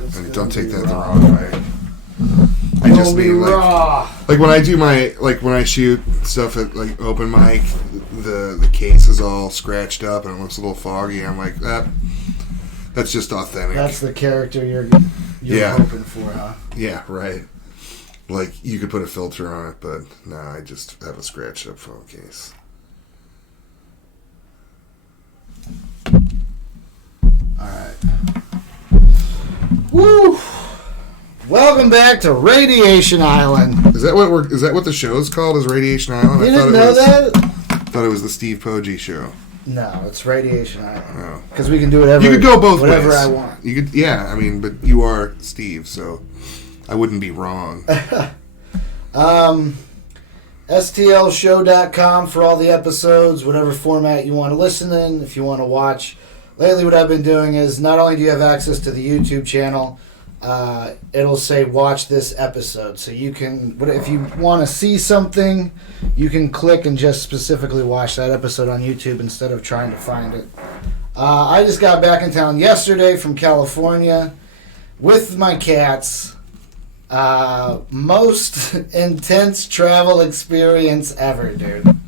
And don't take that the wrong way. I just mean like when I do when I shoot stuff at like open mic, the case is all scratched up and it looks a little foggy. I'm like that's just authentic. That's the character you're hoping for, huh? Yeah, right. Like you could put a filter on it, but no, I just have a scratched up phone case. All right. Woo! Welcome back to Radiation Island. Is that what the show's called? Is Radiation Island? You didn't know that? I thought it was the Steve Poggi show. No, it's Radiation Island. Oh. Because we can do whatever. You could go both ways. Whatever I want. You could, yeah. I mean, but you are Steve, so I wouldn't be wrong. STLshow.com for all the episodes, whatever format you want to listen in, if you want to watch. Lately, what I've been doing is not only do you have access to the YouTube channel, it'll say watch this episode. So you can, if you want to see something, you can click and just specifically watch that episode on YouTube instead of trying to find it. I just got back in town yesterday from California with my cats. Most intense travel experience ever, dude.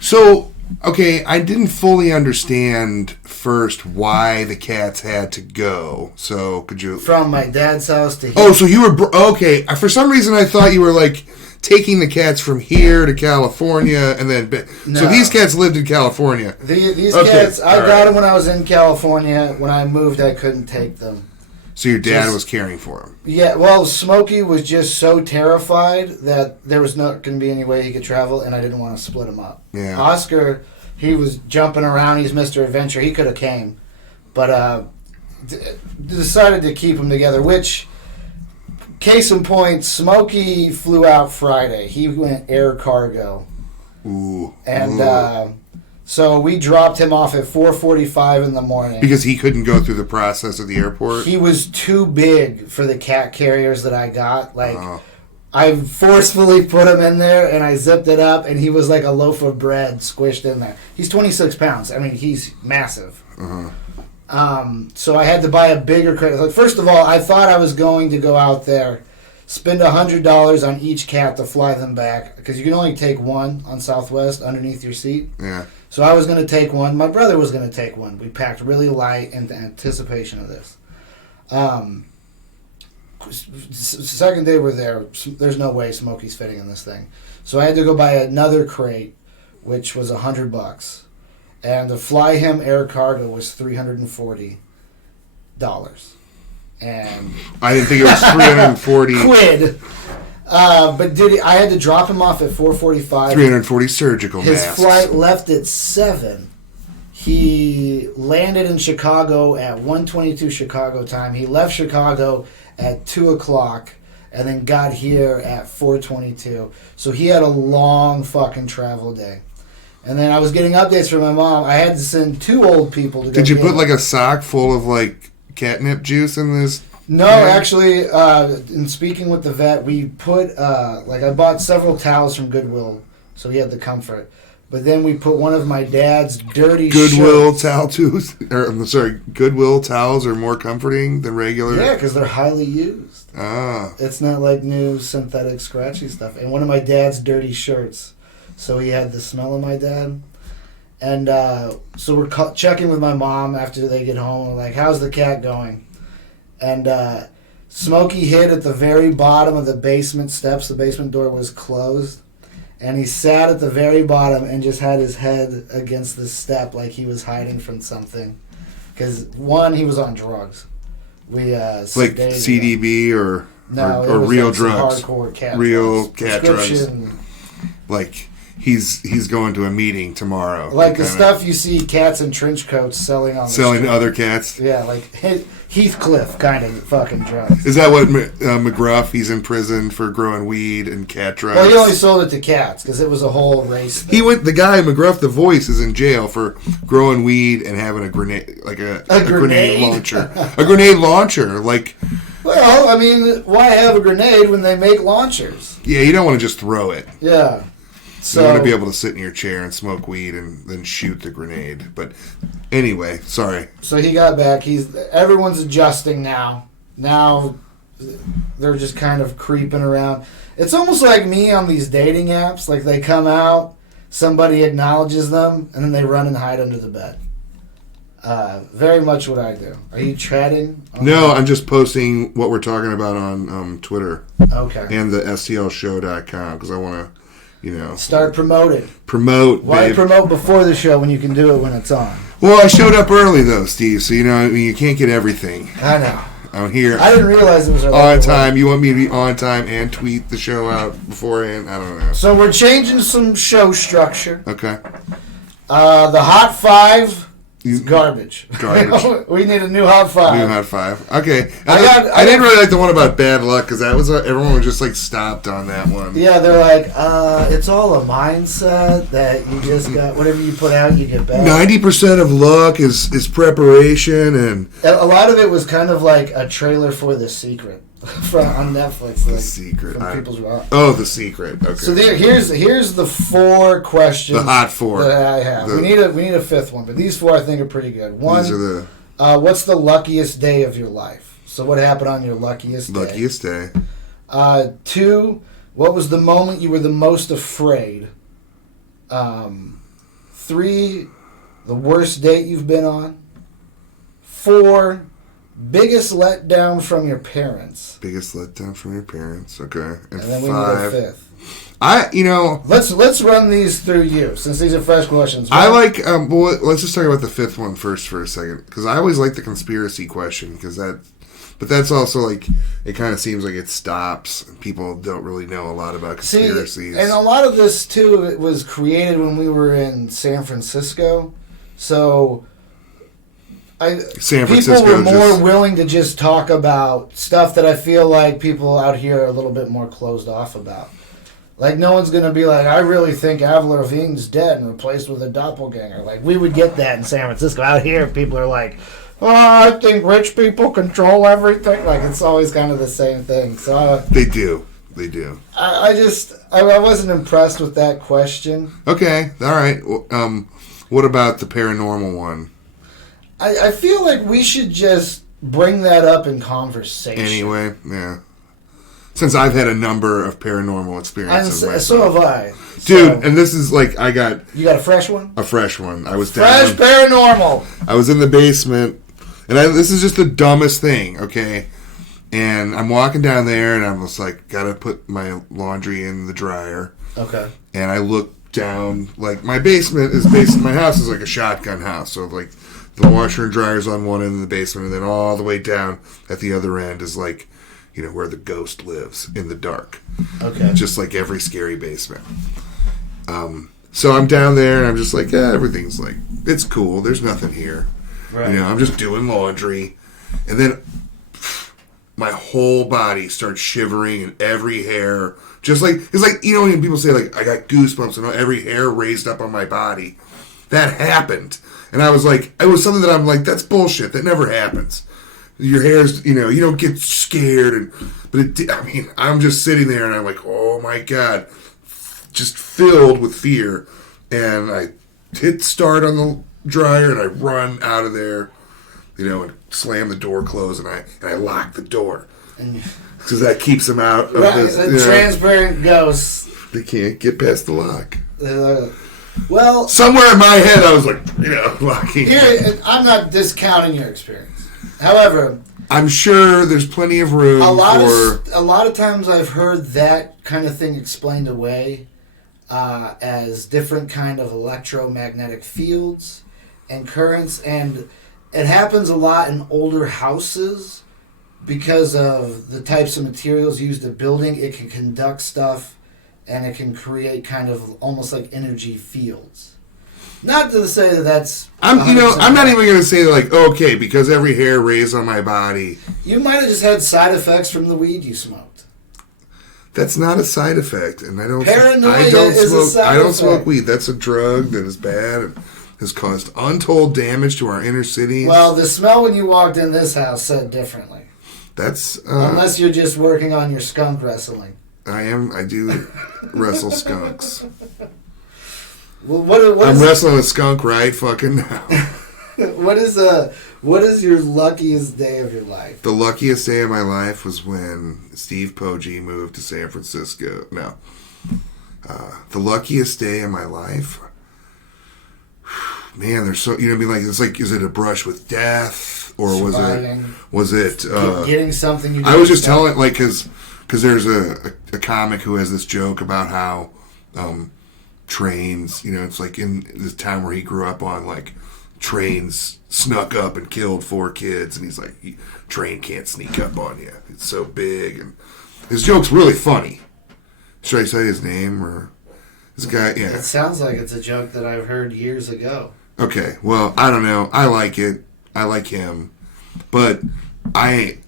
So, okay, I didn't fully understand first why the cats had to go. So, could you... From my dad's house to here. Oh, so you were... Okay, for some reason I thought you were, like, taking the cats from here to California and then... No. So these cats lived in California. These cats, I got them when I was in California. When I moved, I couldn't take them. So your dad was caring for him? Yeah, well, Smokey was just so terrified that there was not going to be any way he could travel, and I didn't want to split him up. Yeah. Oscar, he was jumping around. He's Mr. Adventure. He could have came. But decided to keep them together, which, case in point, Smokey flew out Friday. He went air cargo. Ooh. And... So we dropped him off at 4:45 in the morning. Because he couldn't go through the process of the airport? He was too big for the cat carriers that I got. I forcefully put him in there, and I zipped it up, and he was like a loaf of bread squished in there. He's 26 pounds. I mean, he's massive. Uh-huh. So I had to buy a bigger crate. Like, first of all, I thought I was going to go out there, spend $100 on each cat to fly them back, because you can only take one on Southwest underneath your seat. Yeah. So I was going to take one. My brother was going to take one. We packed really light in anticipation of this. Second day we're there. There's no way Smokey's fitting in this thing. So I had to go buy another crate, which was $100. And to fly him air cargo was $340. And I didn't think it was 340 quid. But I had to drop him off at 4:45. 340 surgical masks. His flight left at 7. He landed in Chicago at 1:22 Chicago time. He left Chicago at 2 o'clock and then got here at 4:22. So he had a long fucking travel day. And then I was getting updates from my mom. I had to send 2 old people to go. Did you put like a sock full of like catnip juice in this? No, actually, in speaking with the vet, we put, I bought several towels from Goodwill, so he had the comfort. But then we put one of my dad's dirty Goodwill Goodwill towels are more comforting than regular? Yeah, because they're highly used. Ah. It's not like new synthetic scratchy stuff. And one of my dad's dirty shirts, so he had the smell of my dad. And so we're checking with my mom after they get home. We're like, how's the cat going? And Smokey hid at the very bottom of the basement steps. The basement door was closed. And he sat at the very bottom and just had his head against the step like he was hiding from something. Because, one, he was on drugs. We like CDB or real drugs? Hardcore cat real drugs. Cat drugs. Like... He's going to a meeting tomorrow. Like the stuff you see cats in trench coats selling on the selling street. to other cats. Yeah, like Heathcliff kind of fucking drugs. Is that what McGruff? He's in prison for growing weed and cat drugs. Well, he only sold it to cats because it was a whole race thing. The guy McGruff, the voice, is in jail for growing weed and having a grenade, like a grenade launcher. A grenade launcher, like. Well, I mean, why have a grenade when they make launchers? Yeah, you don't want to just throw it. Yeah. So, you want to be able to sit in your chair and smoke weed and then shoot the grenade. But anyway, sorry. So he got back. Everyone's adjusting now. now they're just kind of creeping around. It's almost like me on these dating apps. Like they come out, somebody acknowledges them, and then they run and hide under the bed. Very much what I do. Are you chatting? No, I'm just posting what we're talking about on Twitter. Okay. And the stlshow.com because I want to, start promoting. Promote. Why babe. promote before the show when you can do it when it's on? Well, I showed up early though, Steve. So you can't get everything. I know. I'm here. I didn't realize it was on time. You want me to be on time and tweet the show out beforehand? I don't know. So we're changing some show structure. Okay. The Hot 5 is garbage. Garbage. We need a new Hot 5. New Hot 5. Okay. I didn't really like the one about bad luck because that was everyone was just like stopped on that one. Yeah, they're like, it's all a mindset that you just got. Whatever you put out, you get back. 90% of luck is preparation, and a lot of it was kind of like a trailer for The Secret on Netflix. The Secret. The Secret. Okay. So here's the 4 questions. The hot 4 that I have. We need a 5th one, but these 4 I think are pretty good. One, these are the what's the luckiest day of your life? So what happened on your luckiest day? Luckiest day. 2, what was the moment you were the most afraid? 3, the worst date you've been on. 4, biggest letdown from your parents. Biggest letdown from your parents. Okay. And then 5. We need a 5th. Let's run these through you since these are fresh questions. Right? I like. Well, let's just talk about the 5th one first for a second because I always like the conspiracy question but that's also like it kind of seems like it stops. People don't really know a lot about conspiracies. And a lot of this too it was created when we were in San Francisco, so. People were more willing to just talk about stuff that I feel like people out here are a little bit more closed off about. Like, no one's going to be like, I really think Avril Lavigne's dead and replaced with a doppelganger. Like, we would get that in San Francisco. Out here, people are like, I think rich people control everything. Like, it's always kind of the same thing. So They do. I wasn't impressed with that question. Okay. All right. What about the paranormal one? I feel like we should just bring that up in conversation. Anyway, yeah. Since I've had a number of paranormal experiences myself. So have I. Dude, and this is like You got a fresh one? A fresh one. I was Fresh paranormal! I was in the basement, and this is just the dumbest thing, okay? And I'm walking down there, and I'm just like, gotta put my laundry in the dryer. Okay. And I look down, like, my house is like a shotgun house, so like... The washer and dryer's on one end of the basement, and then all the way down at the other end is like, where the ghost lives in the dark. Okay. Just like every scary basement. So I'm down there, and I'm just like, yeah, everything's like, it's cool. There's nothing here. Right. I'm just doing laundry. And then my whole body starts shivering, and every hair, just like, it's like, when people say, like, I got goosebumps, and every hair raised up on my body. That happened. And I was like, it was something that I'm like, that's bullshit. That never happens. Your hair's, you don't get scared. I'm just sitting there and I'm like, oh my God. Just filled with fear. And I hit start on the dryer and I run out of there, and slam the door closed and I lock the door. Because that keeps them out of this. Transparent ghosts. They can't get past the lock. Well, somewhere in my head, I was like, locking. Here, I'm not discounting your experience. However, I'm sure there's plenty of room a lot of times I've heard that kind of thing explained away as different kind of electromagnetic fields and currents, and it happens a lot in older houses because of the types of materials used in building. It can conduct stuff. And it can create kind of almost like energy fields. Not to say that that's... I'm not even going to say like, okay, because every hair raised on my body. You might have just had side effects from the weed you smoked. That's not a side effect, and I don't smoke weed. That's a drug that is bad and has caused untold damage to our inner cities. Well, the smell when you walked in this house said differently. That's unless you're just working on your skunk wrestling. I do wrestle skunks. Well, what I'm wrestling a skunk right fucking now. What is your luckiest day of your life? The luckiest day of my life was when Steve Poggi moved to San Francisco. No. The luckiest day of my life? Man, there's so... You know what I mean? Like, it's like, is it a brush with death? Or Surviving. was it... getting something you I was just telling... Like, because there's a comic who has this joke about how trains... You know, it's like in the town where he grew up on, like... Trains snuck up and killed 4 kids, and he's like, train can't sneak up on you. It's so big, and his joke's really funny. Should I say his name, or this guy? Yeah, it sounds like it's a joke that I've heard years ago. Okay, well, I don't know. I like it. I like him, but when I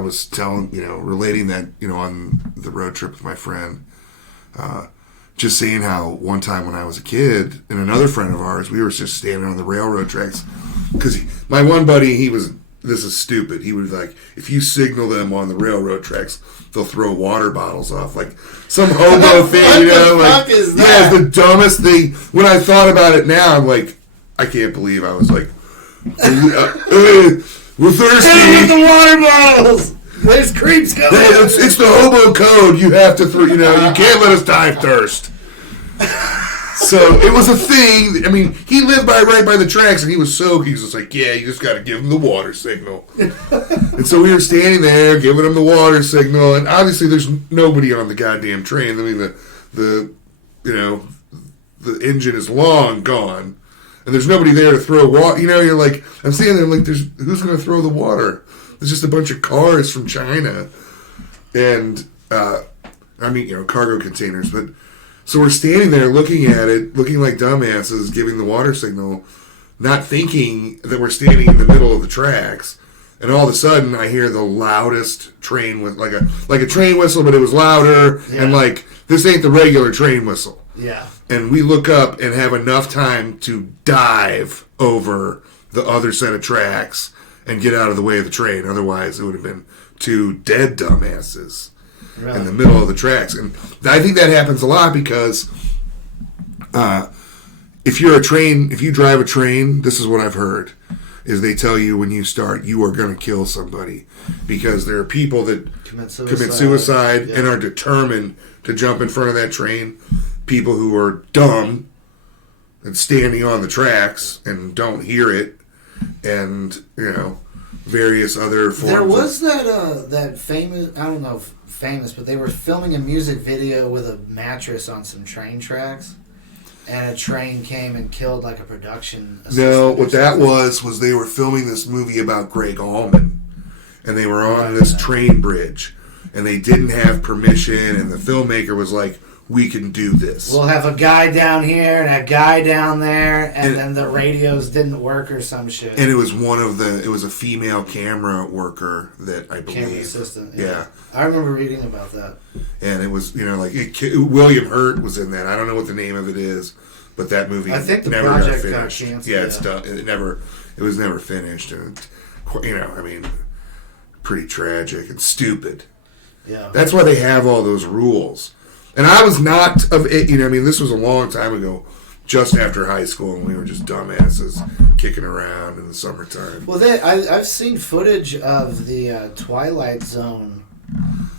was telling, relating that, on the road trip with my friend, just saying how one time when I was a kid, and another friend of ours, we were just standing on the railroad tracks. Because my one buddy, this is stupid. He was like, if you signal them on the railroad tracks, they'll throw water bottles off. Like some hobo thing, What the fuck is that? Yeah, it's the dumbest thing. When I thought about it now, I'm like, I can't believe I was like, we're thirsty. Hit with the water bottles! There's creeps coming. It's the hobo code. You have to throw, you can't let us die of thirst. So it was a thing. I mean, he lived right by the tracks, and he was just like, yeah, you just got to give him the water signal. And so we were standing there giving him the water signal, and obviously there's nobody on the goddamn train. I mean, the engine is long gone, and there's nobody there to throw water. You're like, I'm standing there, like, who's going to throw the water? There's just a bunch of cars from China, and cargo containers. But so we're standing there looking at it, looking like dumbasses, giving the water signal, not thinking that we're standing in the middle of the tracks. And all of a sudden, I hear the loudest train with like a train whistle, but it was louder, and like this ain't the regular train whistle. Yeah. And we look up and have enough time to dive over the other set of tracks and get out of the way of the train. Otherwise, it would have been 2 dead dumbasses in the middle of the tracks. And I think that happens a lot because if you drive a train, this is what I've heard, is they tell you when you start, you are going to kill somebody. Because there are people that commit suicide and are determined to jump in front of that train. People who are dumb and standing on the tracks and don't hear it. And various other forms. There was that famous, I don't know if famous, but they were filming a music video with a mattress on some train tracks, and a train came and killed like a production assistant. No, what that was they were filming this movie about Greg Allman, and they were on this train bridge, and they didn't have permission, and the filmmaker was like, we can do this. We'll have a guy down here and a guy down there, and then the radios didn't work or some shit. And it was it was a female camera worker that I believe. Camera assistant. Yeah. I remember reading about that. And it was, William Hurt was in that. I don't know what the name of it is, but that movie I think the never project got got finished. canceled. Yeah, it's done. It was never finished. And, pretty tragic and stupid. Yeah. That's why they have all those rules. And I was not of it, this was a long time ago, just after high school, and we were just dumbasses kicking around in the summertime. Well, I've seen footage of the Twilight Zone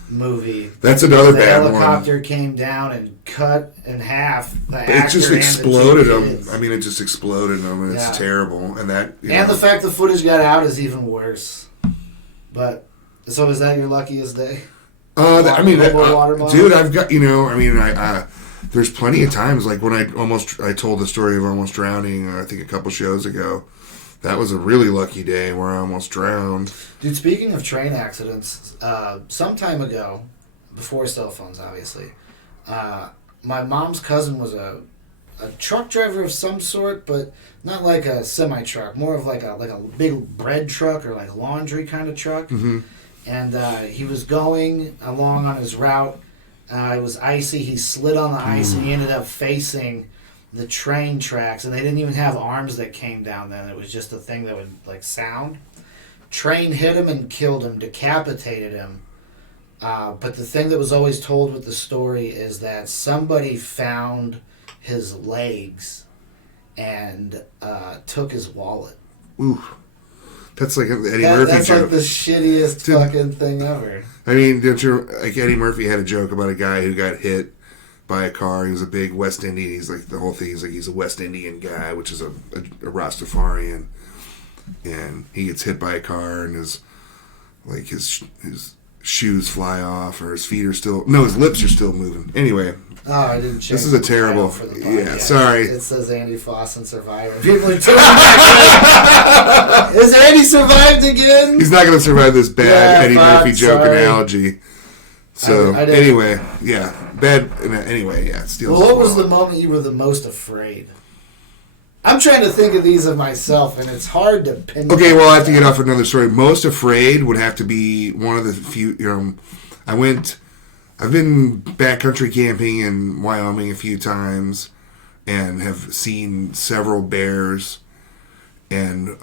movie. That's another bad one. The helicopter came down and cut in half the actor. It just exploded them. It just exploded them, and it's terrible. And the fact the footage got out is even worse. But, so is that your luckiest day? Dude, I've got, there's plenty of times, like when I told the story of almost drowning, I think a couple shows ago. That was a really lucky day where I almost drowned. Dude, speaking of train accidents, some time ago, before cell phones, obviously, my mom's cousin was a truck driver of some sort, but not like a semi-truck, more of like a big bread truck or like a laundry kind of truck. Mm-hmm. And he was going along on his route. It was icy. He slid on the ice, and he ended up facing the train tracks. And they didn't even have arms that came down then. It was just a thing that would, like, sound. Train hit him and killed him, decapitated him. But the thing that was always told with the story is that somebody found his legs and took his wallet. ooh, that's like an Eddie Murphy that's joke. That's like the shittiest fucking thing ever. I mean, don't you like Eddie Murphy had a joke about a guy who got hit by a car. He was a big West Indian. He's like the whole thing. He's a West Indian guy, which is a Rastafarian, and he gets hit by a car, and his shoes fly off, or his feet are still his lips are still moving. Anyway. Oh, I didn't check. This is a terrible. Yeah, sorry. It says Andy Foss and Survivor. People are turning back. Has Andy survived again? He's not going to survive this bad Eddie Murphy joke analogy. So anyway, yeah, bad. Anyway, yeah. Well, what was the moment you were the most afraid? I'm trying to think of these of myself, and it's hard to pin. Okay, well, I have to get off another story. Most afraid would have to be one of the few. I've been backcountry camping in Wyoming a few times and have seen several bears. And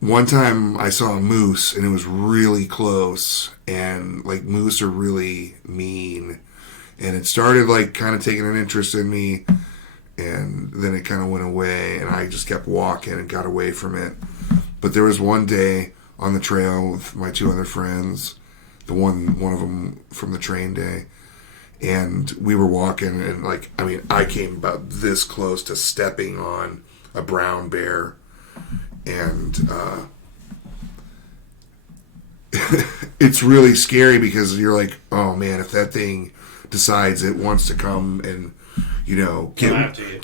one time I saw a moose, and it was really close. And, like, moose are really mean. And it started, like, kind of taking an interest in me. And then it kind of went away, and I just kept walking and got away from it. But there was one day on the trail with my two other friends, one of them from the train day, and we were walking, and I came about this close to stepping on a brown bear, and it's really scary because you're like, oh man, if that thing decides it wants to come and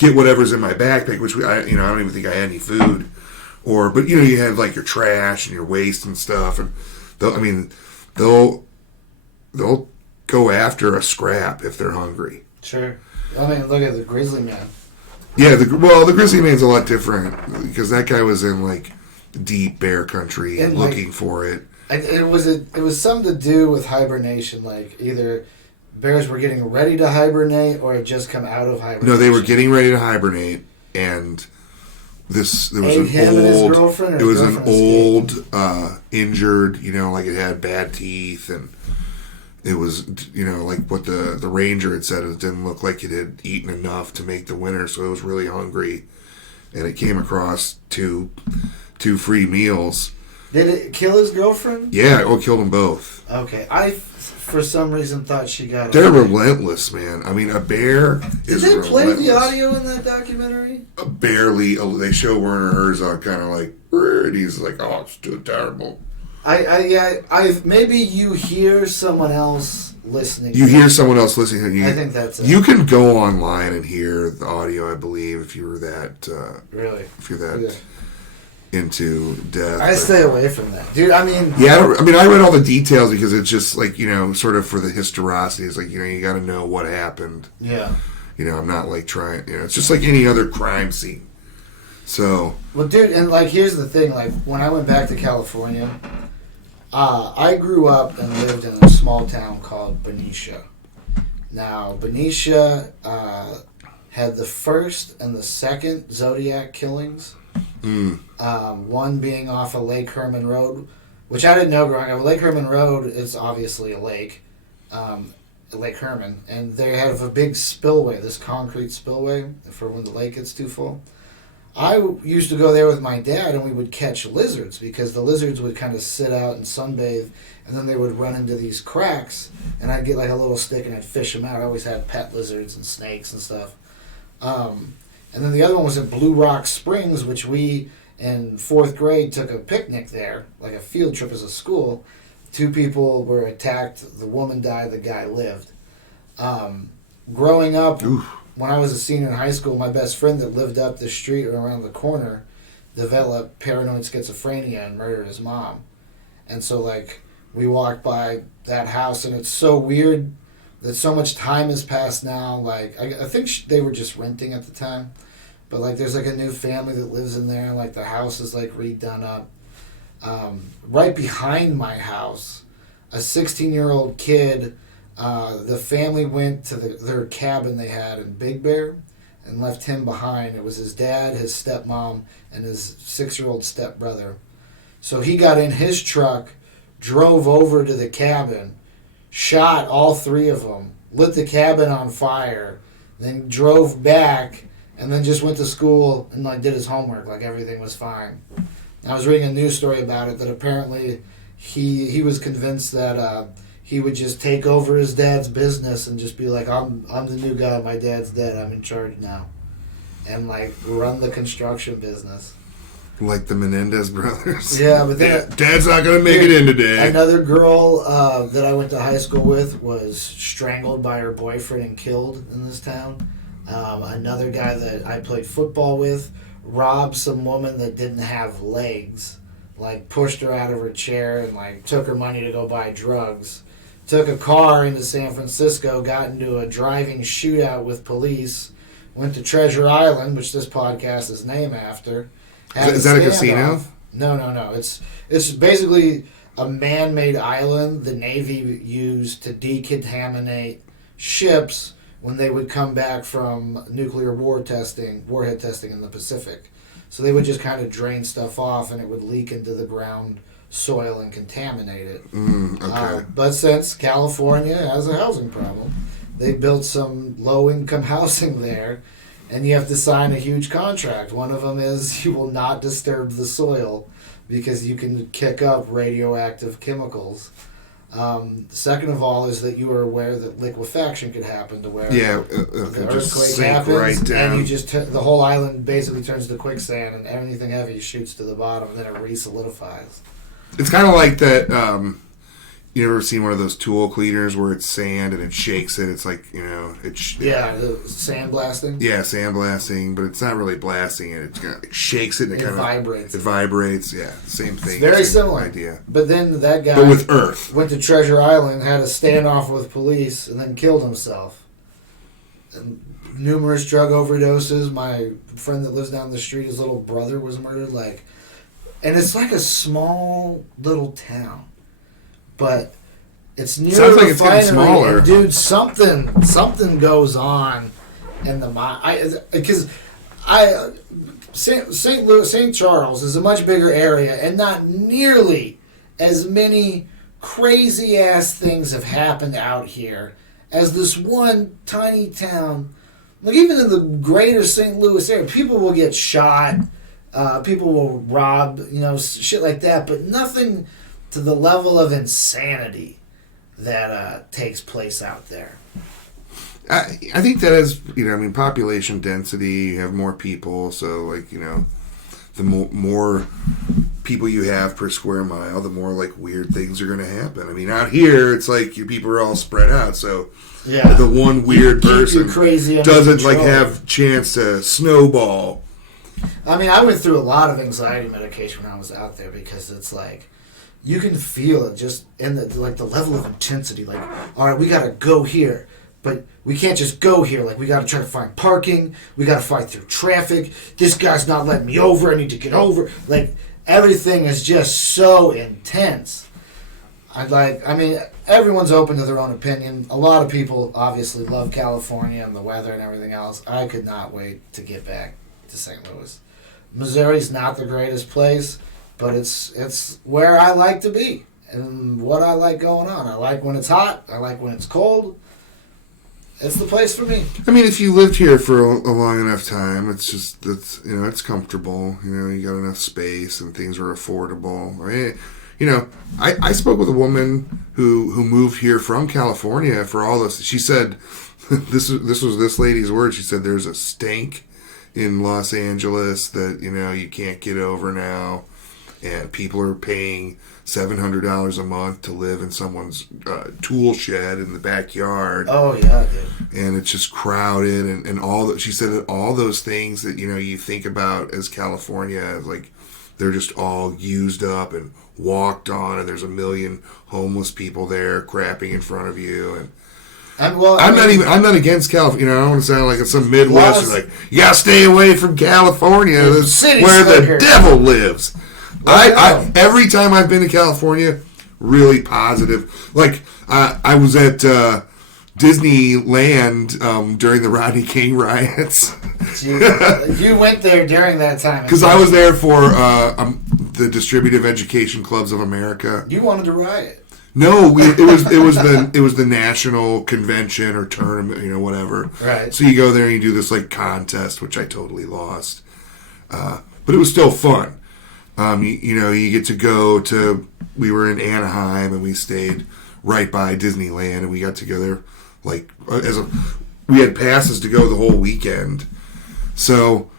get whatever's in my backpack, which I don't even think I had any food, but you had like your trash and your waste and stuff, and they'll go after a scrap if they're hungry. Sure. I mean, look at the grizzly man. Yeah, the grizzly man's a lot different because that guy was in like deep bear country and looking for it. It was something to do with hibernation, like either bears were getting ready to hibernate or had just come out of hibernation. No, they were getting ready to hibernate, and there was an old injured, like it had bad teeth, and it was, like what the ranger had said, it didn't look like it had eaten enough to make the winter, so it was really hungry, and it came across two free meals. Did it kill his girlfriend? Yeah, it killed them both. Okay, I for some reason thought she got. They're relentless, man. I mean, a bear is. Did they play relentless. the audio in that documentary? Barely. They show Werner Herzog kind of like, and he's like, "Oh, it's too terrible." Maybe you hear someone else listening. You hear someone else listening. I think that's it. You can go online and hear the audio, I believe, if you were that. Really? If you're that into death. I stay away from that, dude. I mean, yeah. I read all the details because it's just like sort of for the historicity. It's like you got to know what happened. Yeah. I'm not like trying. It's just like any other crime scene. So. Well, dude, and like here's the thing. Like when I went back to California. I grew up and lived in a small town called Benicia. Now, Benicia had the first and the second Zodiac killings. One being off of Lake Herman Road, which I didn't know growing up. Lake Herman Road is obviously a lake, Lake Herman, and they have a big spillway, this concrete spillway for when the lake gets too full. I used to go there with my dad, and we would catch lizards because the lizards would kind of sit out and sunbathe, and then they would run into these cracks, and I'd get like a little stick and I'd fish them out. I always had pet lizards and snakes and stuff. And then the other one was at Blue Rock Springs, which we in 4th grade took a picnic there, like a field trip as a school. 2 people were attacked. The woman died. The guy lived. Growing up. Oof. When I was a senior in high school, my best friend that lived up the street or around the corner developed paranoid schizophrenia and murdered his mom. And so, like, we walked by that house, and it's so weird that so much time has passed now. Like, I think they were just renting at the time. But, like, there's, like, a new family that lives in there. Like, the house is, like, redone up. Right behind my house, a 16-year-old kid... the family went to their cabin they had in Big Bear and left him behind. It was his dad, his stepmom, and his 6-year-old stepbrother. So he got in his truck, drove over to the cabin, shot all 3 of them, lit the cabin on fire, then drove back and then just went to school and like did his homework, like everything was fine. And I was reading a news story about it that apparently he was convinced that he would just take over his dad's business and just be like, I'm the new guy, my dad's dead, I'm in charge now, and like run the construction business. Like the Menendez brothers. Yeah, but then Dad's not gonna make it in today. Another girl that I went to high school with was strangled by her boyfriend and killed in this town. Another guy that I played football with robbed some woman that didn't have legs, like pushed her out of her chair and like took her money to go buy drugs. Took a car into San Francisco, got into a driving shootout with police, went to Treasure Island, which this podcast is named after. Is that a casino? No. It's basically a man-made island the Navy used to decontaminate ships when they would come back from nuclear warhead testing in the Pacific. So they would just kind of drain stuff off, and it would leak into the ground soil and contaminate it. Okay. But since California has a housing problem, they built some low-income housing there. And you have to sign a huge contract. One of them is you will not disturb the soil because you can kick up radioactive chemicals. Second of all is that you are aware that liquefaction could happen to where the earthquake happens right down. and you just the whole island basically turns to quicksand and anything heavy shoots to the bottom and then it re-solidifies. It's kind of like that. You ever seen one of those tool cleaners where it's sand and it shakes it? It's like, the sand blasting? Yeah, sand blasting, but it's not really blasting it. It kind of shakes it and it kind vibrates. It vibrates, yeah. Same thing. It's very similar. Idea. But then that guy... But with Earth. Went to Treasure Island, had a standoff with police, and then killed himself. And numerous drug overdoses. My friend that lives down the street, his little brother was murdered. And it's like a small little town. But it's near sounds like the it's getting smaller. And dude, something goes on in the mind. Because St. Louis, St. Charles is a much bigger area, and not nearly as many crazy ass things have happened out here as this one tiny town. Like even in the greater St. Louis area, people will get shot, people will rob, shit like that, but nothing to the level of insanity that takes place out there. I think that is, population density, you have more people, so, the more people you have per square mile, the more, weird things are going to happen. I mean, out here, it's like your people are all spread out, so the one weird person doesn't, have chance to snowball. I mean, I went through a lot of anxiety medication when I was out there because it's like, you can feel it just in the level of intensity. Like, all right, we got to go here, but we can't just go here. Like, we got to try to find parking. We got to fight through traffic. This guy's not letting me over. I need to get over. Like, everything is just so intense. Everyone's open to their own opinion. A lot of people obviously love California and the weather and everything else. I could not wait to get back to St. Louis. Missouri's not the greatest place, but it's where I like to be and what I like going on. I like when it's hot. I like when it's cold. It's the place for me. I mean, if you lived here for a long enough time, it's comfortable. You got enough space and things are affordable. I spoke with a woman who moved here from California for all this. She said, this was this lady's word. She said there's a stank in Los Angeles that you can't get over now. And people are paying $700 a month to live in someone's tool shed in the backyard. Oh yeah, dude. And it's just crowded, and all that. She said that all those things that you think about as California, they're just all used up and walked on, and there's a million homeless people there crapping in front of you. And I'm not against California. I don't want to sound like it's some Midwest. You gotta stay away from California. That's where the devil lives. I every time I've been to California, really positive. I was at Disneyland during the Rodney King riots. You went there during that time. Because I was there for the Distributive Education Clubs of America. You wanted to riot. No, it was the national convention or tournament, whatever. Right. So you go there and you do this like contest, which I totally lost, but it was still fun. You get to go to. We were in Anaheim and we stayed right by Disneyland, and we got to go there like we had passes to go the whole weekend. So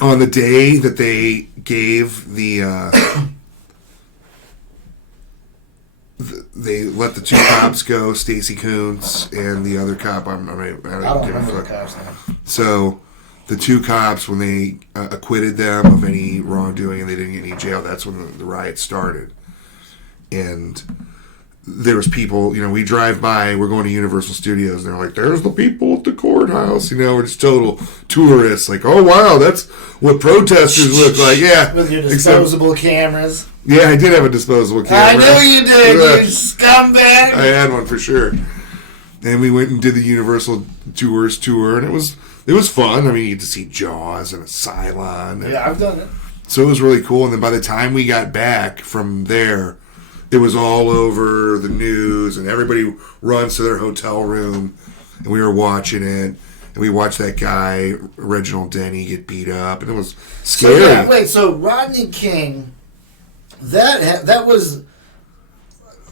on the day that they gave they let the two cops go, Stacy Koontz and the other cop. I don't remember the cop's name. So the two cops, when they acquitted them of any wrongdoing and they didn't get any jail, that's when the riot started. And there was people, we drive by, we're going to Universal Studios, and they're like, there's the people at the courthouse, we're just total tourists, like, oh wow, that's what protesters look like, yeah. With your disposable cameras. Yeah, I did have a disposable camera. I knew you did, you scumbag. I had one for sure. And we went and did the Universal Tours tour, and it was fun. I mean, you get to see Jaws and a Cylon. Yeah, I've done it. So it was really cool, and then by the time we got back from there, it was all over the news, and everybody runs to their hotel room, and we were watching it, and we watched that guy, Reginald Denny, get beat up, and it was scary. So Rodney King, that was,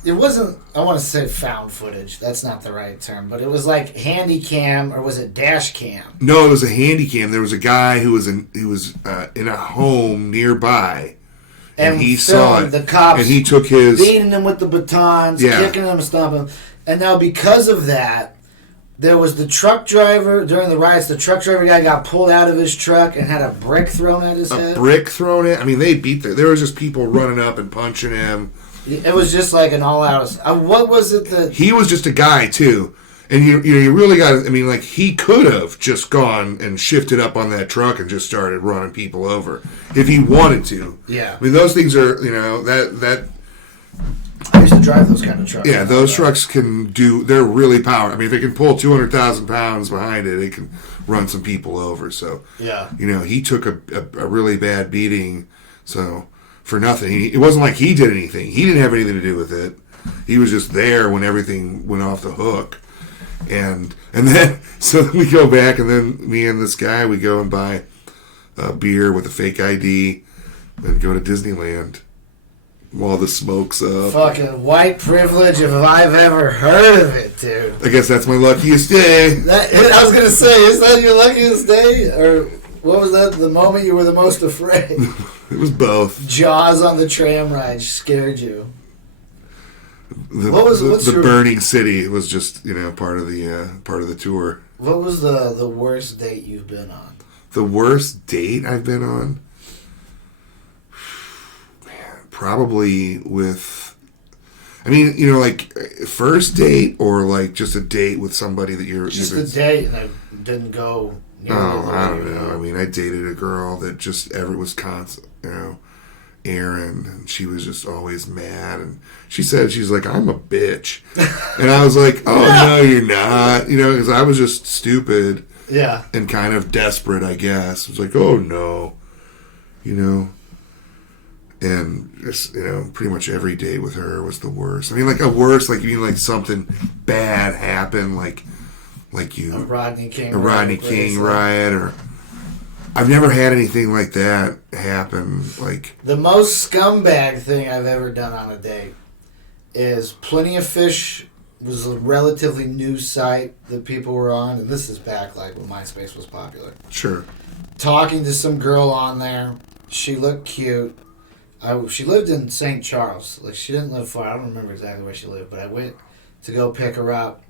it wasn't, I want to say found footage, that's not the right term, but it was like handy cam, or was it dash cam? No, it was a handy cam. There was a guy who was in a home nearby. And he saw it, the cops, and he took his beating him with the batons, kicking him, stomping him. And now because of that, there was the truck driver during the riots. The truck driver guy got pulled out of his truck and had a brick thrown at his head. A brick thrown at? I mean, they beat there. There was just people running up and punching him. It was just like an all-out. What was it that he was just a guy too? And you really got to, I mean, like, he could have just gone and shifted up on that truck and just started running people over if he wanted to. Yeah. I mean, those things are, that I used to drive those kind of trucks. Yeah, those trucks they're really powerful. I mean, if they can pull 200,000 pounds behind it, it can run some people over. So, yeah. He took a really bad beating, so, for nothing. It wasn't like he did anything. He didn't have anything to do with it. He was just there when everything went off the hook. And then, so we go back, and then me and this guy, we go and buy a beer with a fake ID and go to Disneyland while the smoke's up. Fucking white privilege if I've ever heard of it, dude. I guess that's my luckiest day. I was going to say, is that your luckiest day? Or what was that, the moment you were the most afraid? It was both. Jaws on the tram ride scared you. The burning city was just part of the tour. What was the worst date you've been on? The worst date I've been on, man, probably with. I mean, like first date or like just a date with somebody that you're just a date and it didn't go. I don't know. I mean, I dated a girl that just was constant, Erin, and she was just always mad, and she's like, I'm a bitch. And I was like, oh no, you're not, because I was just stupid, and kind of desperate, I guess. I was like, oh no, and just, pretty much every date with her was the worst. I mean, like a worst, like you mean like something bad happened, like you a Rodney King riot, or I've never had anything like that happen. Like the most scumbag thing I've ever done on a date is Plenty of Fish was a relatively new site that people were on, and this is back like when MySpace was popular. Sure. Talking to some girl on there, she looked cute. She lived in St. Charles. Like she didn't live far. I don't remember exactly where she lived, but I went to go pick her up,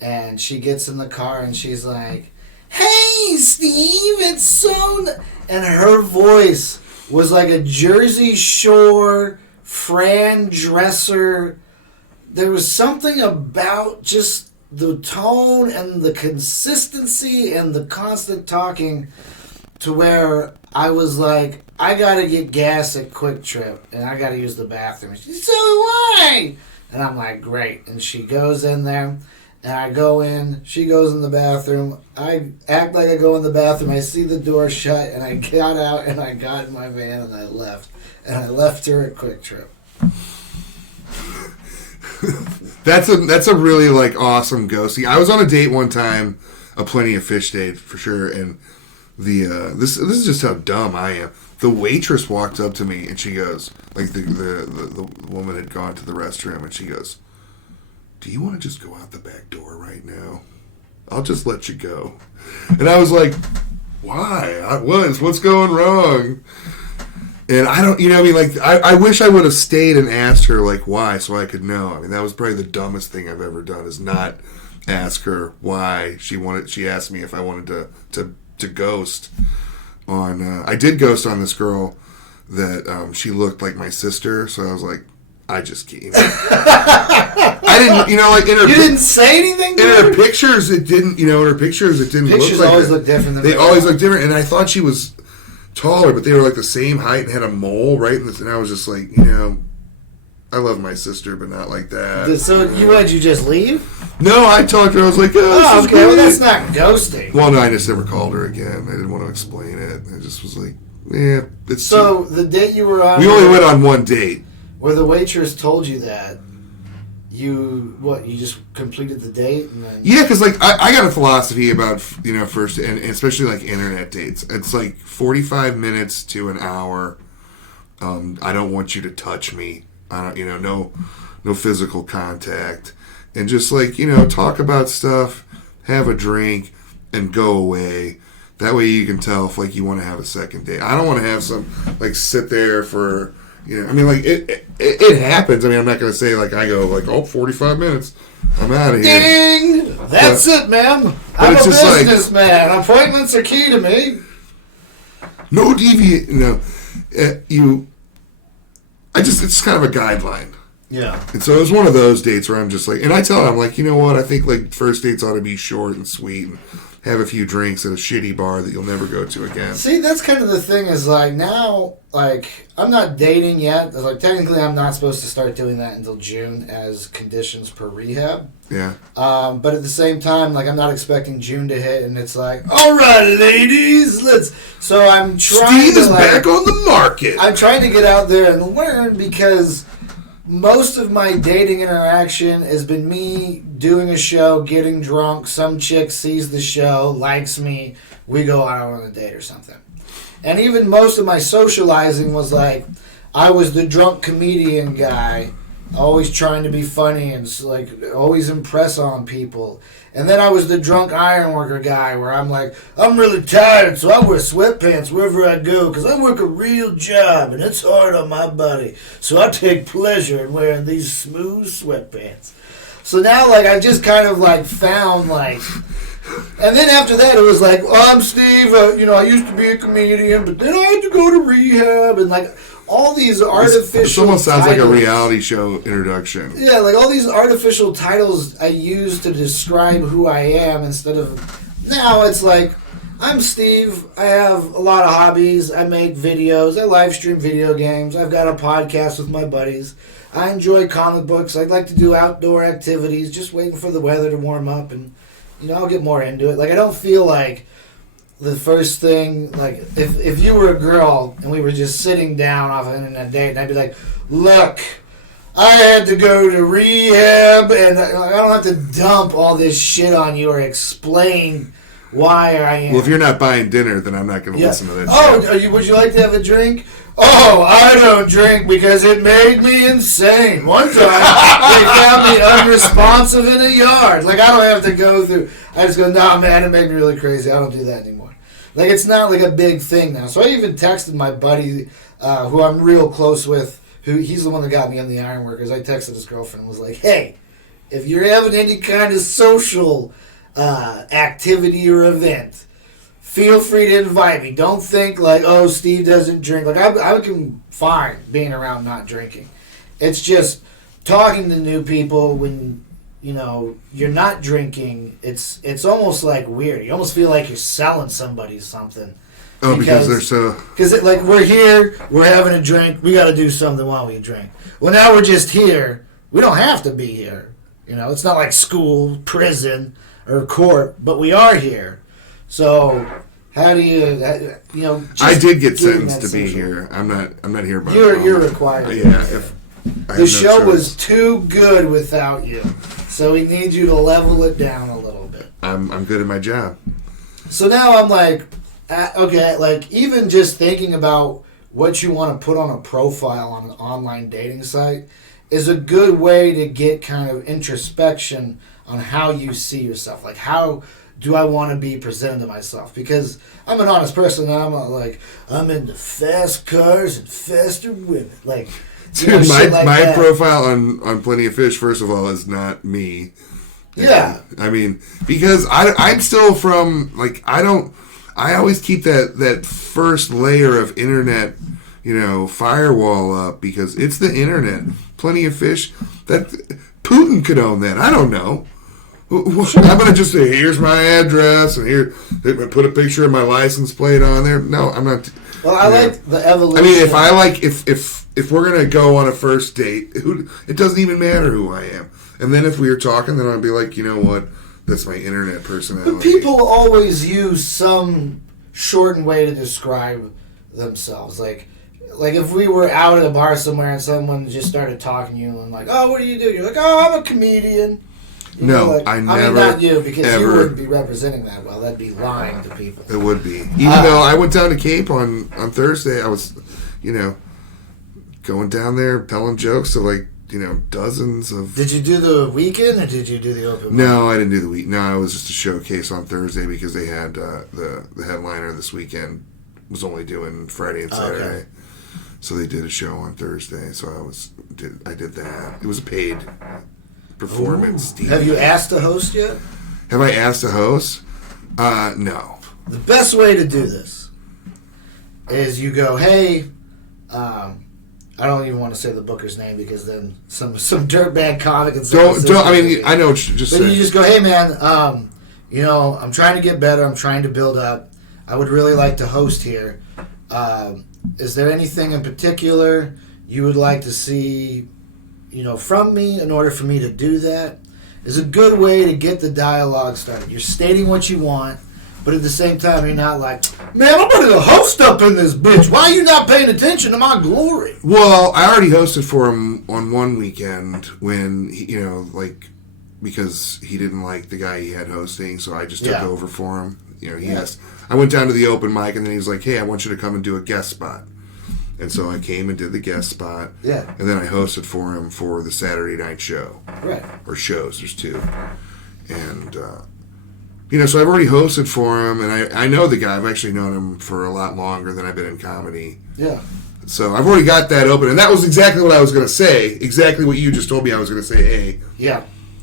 and she gets in the car and she's like, "Hey, Steve, it's so..." And her voice was like a Jersey Shore Fran Dresser. There was something about just the tone and the consistency and the constant talking to where I was like, I gotta get gas at Quick Trip and I gotta use the bathroom. She's so do I. And I'm like, great. And she goes in there. And I go in, she goes in the bathroom, I act like I go in the bathroom, I see the door shut, and I got out, and I got in my van, and I left. And I left her at Quick Trip. That's a really like awesome ghosting. I was on a date one time, a Plenty of Fish date for sure, and the this is just how dumb I am. The waitress walked up to me and she goes, like the woman had gone to the restroom and she goes, "Do you want to just go out the back door right now? I'll just let you go." And I was like, "Why? What's going wrong?" And I don't, I mean, like, I wish I would have stayed and asked her, like, why, so I could know. I mean, that was probably the dumbest thing I've ever done, is not ask her why she asked me if I wanted to ghost on, I did ghost on this girl that, she looked like my sister, so I was like, I just can't. I didn't, like, in her... You didn't say anything to her? In her pictures, it didn't, Pictures always look different than they always look different, and I thought she was taller, but they were like the same height and had a mole right in this, and I was just like, I love my sister, but not like that. So would you just leave? No, I talked to her. I was like, oh okay, well that's not ghosting. Well, no, I just never called her again. I didn't want to explain it. I just was like, yeah, it's so the date you were on. We only went on one date. Where the waitress told you that. You just completed the date? And then... Yeah, because like I got a philosophy about first and especially like internet dates. It's like 45 minutes to an hour. I don't want you to touch me. I don't, no physical contact, and just like talk about stuff, have a drink, and go away. That way you can tell if like you want to have a second date. I don't want to have some like sit there for. I mean, like, it happens. I mean, I'm not going to say, like, I go, like, 45 minutes. I'm out of here. Ding! That's it, ma'am. I'm a businessman. Like, appointments are key to me. No deviate. It's kind of a guideline. Yeah. And so it was one of those dates where I'm just like, and I tell her, I'm like, you know what? I think, like, first dates ought to be short and sweet and have a few drinks at a shitty bar that you'll never go to again. See, that's kind of the thing is, like, now, like, I'm not dating yet. Like, technically, I'm not supposed to start doing that until June as conditions per rehab. Yeah. But at the same time, like, I'm not expecting June to hit, and it's like, all right, ladies, let's... So I'm trying Steve is back on the market. I'm trying to get out there and learn because... Most of my dating interaction has been me doing a show, getting drunk, some chick sees the show, likes me, we go out on a date or something. And even most of my socializing was like, I was the drunk comedian guy, always trying to be funny and like always impress on people. And then I was the drunk ironworker guy where I'm like, I'm really tired, so I wear sweatpants wherever I go because I work a real job and it's hard on my body. So I take pleasure in wearing these smooth sweatpants. So now, like, I just kind of, like, found, like... And then after that, it was like, I'm Steve, I used to be a comedian, but then I had to go to rehab and, like... All these artificial It almost sounds titles, like a reality show introduction. Yeah, like all these artificial titles I use to describe who I am instead of... Now it's like, I'm Steve, I have a lot of hobbies, I make videos, I live stream video games, I've got a podcast with my buddies, I enjoy comic books, I'd like to do outdoor activities, just waiting for the weather to warm up and, I'll get more into it. Like, I don't feel like... The first thing, like, if you were a girl and we were just sitting down off an internet date, and I'd be like, look, I had to go to rehab, and I don't have to dump all this shit on you or explain why I am. Well, if you're not buying dinner, then I'm not going to listen to that shit. Would you like to have a drink? Oh, I don't drink because it made me insane. One time, they found me unresponsive in a yard. Like, I don't have to go through... I just go, nah, man, it made me really crazy. I don't do that anymore. Like, it's not like a big thing now. So I even texted my buddy, who I'm real close with, he's the one that got me on the Ironworkers. I texted his girlfriend and was like, hey, if you're having any kind of social activity or event, feel free to invite me. Don't think like, oh, Steve doesn't drink. Like, I can fine being around not drinking. It's just talking to new people when... you're not drinking, it's almost like weird. You almost feel like you're selling somebody something. Oh, because they're so... Because, like, we're here, we're having a drink, we got to do something while we drink. Well, now we're just here. We don't have to be here. It's not like school, prison, or court, but we are here. So, how do you, I did get sentenced to be here. I'm not here by You're required. Yeah, The show was too good without you. So we need you to level it down a little bit. I'm good at my job. So now I'm like, okay, like even just thinking about what you want to put on a profile on an online dating site is a good way to get kind of introspection on how you see yourself. Like, how do I want to be presented to myself? Because I'm an honest person, and I'm into fast cars and faster women. Like, dude, my profile on Plenty of Fish, first of all, is not me. Yeah. I mean, because I'm still from, like, I always keep that first layer of internet, firewall up, because it's the internet. Plenty of Fish, that Putin could own that. I don't know. I'm going to just say, here's my address, and here, put a picture of my license plate on there. No, I'm not. Well, I like the evolution. I mean, if we're going to go on a first date, it doesn't even matter who I am. And then if we were talking, then I'd be like, you know what? That's my internet personality. But people always use some shortened way to describe themselves. Like if we were out at a bar somewhere and someone just started talking to you and like, oh, what do you do? You're like, oh, I'm a comedian. I never. Not you, because you wouldn't be representing that well. That'd be lying to people. It would be. Even though I went down to Cape on Thursday, I was, going down there telling jokes to dozens of. Did you do the weekend or did you do the open mic? No, I didn't do the week. No, it was just a showcase on Thursday because they had the headliner this weekend was only doing Friday and Saturday. Okay. So they did a show on Thursday. So I did that. It was a paid performance. Have you asked to host yet? Have I asked to host? No. The best way to do this is you go, hey, I don't even want to say the booker's name because then some dirtbag comic and stuff. Don't. I mean, I know what you just said. But you just go, hey man, I'm trying to get better. I'm trying to build up. I would really like to host here. Is there anything in particular you would like to see, from me in order for me to do that? Is a good way to get the dialogue started. You're stating what you want, but at the same time, you're not like, man, I'm ready to host up in this bitch. Why are you not paying attention to my glory? Well, I already hosted for him on one weekend when, because he didn't like the guy he had hosting, so I just took over for him. He asked. I went down to the open mic, and then he was like, hey, I want you to come and do a guest spot. And so I came and did the guest spot. Yeah. And then I hosted for him for the Saturday night show. Right. Or shows. There's two. And, so I've already hosted for him, and I know the guy. I've actually known him for a lot longer than I've been in comedy. Yeah. So I've already got that open. And that was exactly what I was going to say. Exactly what you just told me I was going to say. Hey. Yeah.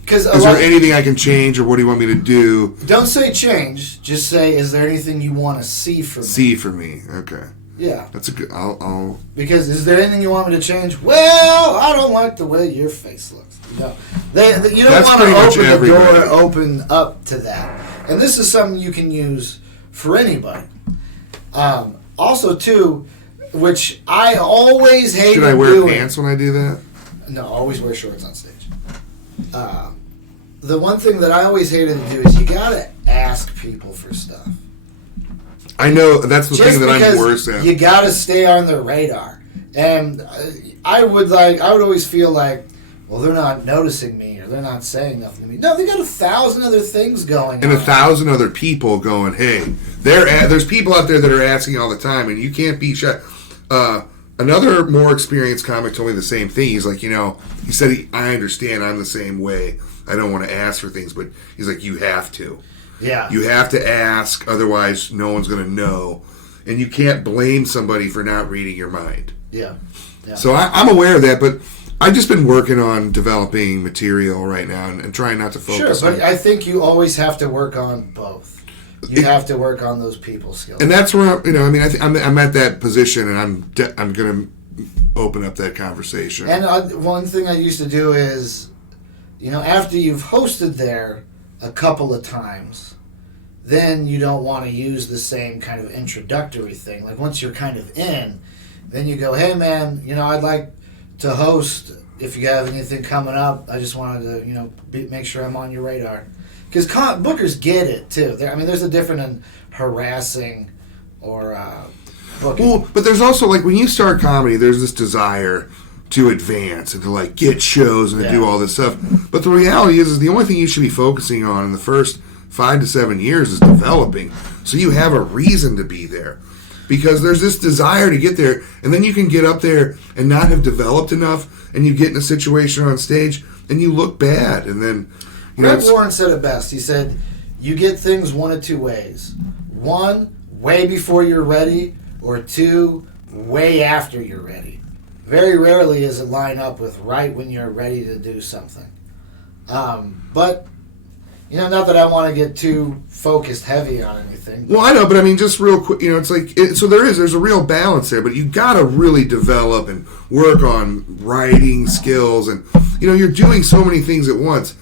Is there anything I can change, or what do you want me to do? Don't say change. Just say, is there anything you want to see from me? See from me. Okay. Yeah. That's a good... I'll... Because is there anything you want me to change? Well, I don't like the way your face looks. You don't want to open the door open up to that. And this is something you can use for anybody. Also, too, which I always hate doing. Should I wear pants when I do that? No, always wear shorts on stage. The one thing that I always hated to do is you gotta ask people for stuff. I know that's the thing that I'm worse at. You gotta stay on their radar, and I would always feel like, well, they're not noticing me or they're not saying nothing to me. No, they got 1,000 other things going and on. 1,000 other people going, hey, there's people out there that are asking all the time, and you can't be shy. Another more experienced comic told me the same thing. He's like, he said, I understand, I'm the same way. I don't want to ask for things, but he's like, you have to. Yeah. You have to ask, otherwise no one's going to know. And you can't blame somebody for not reading your mind. Yeah. So I'm aware of that, but I've just been working on developing material right now and trying not to focus on... Sure, but I think you always have to work on both. You have to work on those people skills. And that's where, I'm at that position, and I'm going to open up that conversation. And one thing I used to do is, after you've hosted there a couple of times, then you don't want to use the same kind of introductory thing. Like once you're kind of in, then you go, hey man, I'd like to host. If you have anything coming up, I just wanted to, make sure I'm on your radar. Because bookers get it too. There's a difference in harassing or booking. Well, but there's also when you start comedy, there's this desire to advance and to like get shows and to do all this stuff. But the reality is the only thing you should be focusing on in the first 5 to 7 years is developing. So you have a reason to be there. Because there's this desire to get there, and then you can get up there and not have developed enough, and you get in a situation on stage, and you look bad. And then, Greg Warren said it best. He said, you get things one of two ways. One, way before you're ready, or two, way after you're ready. Very rarely is it line up with right when you're ready to do something. But... not that I want to get too focused heavy on anything. Well, I know, but I mean, just real quick, it's like, so there's a real balance there, but you got to really develop and work on writing skills, and, you're doing so many things at once,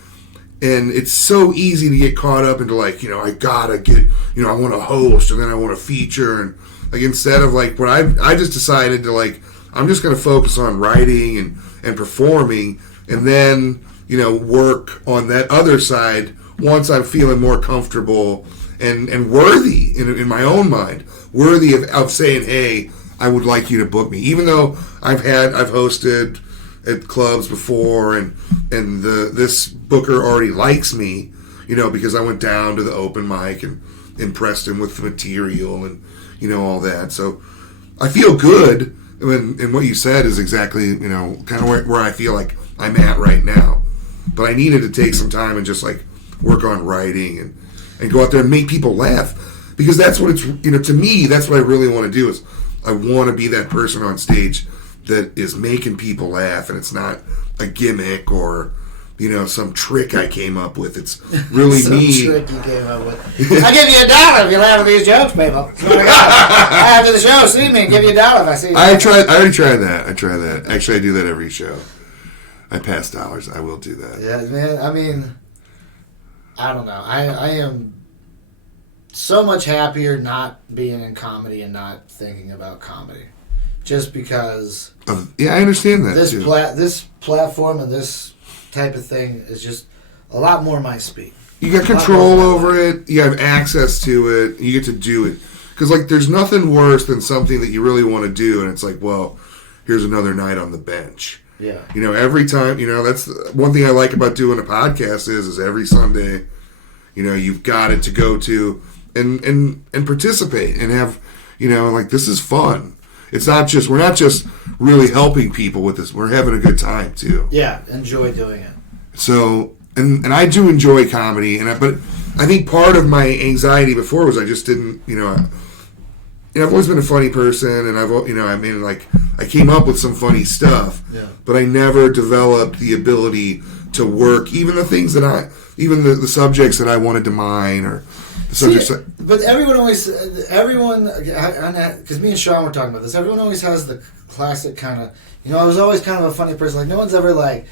and it's so easy to get caught up into, like, I gotta get, I want to host, and then I want to feature, and, like, instead of, like, what I just decided to, like, I'm just going to focus on writing and performing, and then, work on that other side once I'm feeling more comfortable and worthy in my own mind, worthy of saying, hey, I would like you to book me. Even though I've hosted at clubs before and this booker already likes me, because I went down to the open mic and impressed him with the material and, all that. So I feel good, and what you said is exactly, kind of where I feel like I'm at right now. But I needed to take some time and just, like, work on writing and go out there and make people laugh, because that's what it's, to me, that's what I really want to do. Is I want to be that person on stage that is making people laugh, and it's not a gimmick or some trick I came up with. It's really me. Some trick you came up with. I'll give you $1 if you laugh at these jokes, people. After the show, see me and give you $1 if I see you. I already tried that. Actually, I do that every show. I pass dollars. I will do that. Yeah, man. I mean, I don't know. I am so much happier not being in comedy and not thinking about comedy, just because. I understand that this too. This platform and this type of thing is just a lot more my speed. You got control over it. You have access to it. You get to do it. Because, like, there's nothing worse than something that you really want to do, and it's like, well, here's another night on the bench. Yeah. Every time, that's one thing I like about doing a podcast is every Sunday, you've got it to go to and participate and have, like, this is fun. It's not just, we're not just really helping people with this. We're having a good time too. Yeah. Enjoy doing it. So, and I do enjoy comedy, but I think part of my anxiety before was I just didn't, I've always been a funny person, and I came up with some funny stuff, but I never developed the ability to work even the things that even the subjects that I wanted to mine, or the subjects. But everyone, because me and Sean were talking about this, everyone always has the classic kind of, I was always kind of a funny person. Like, no one's ever like,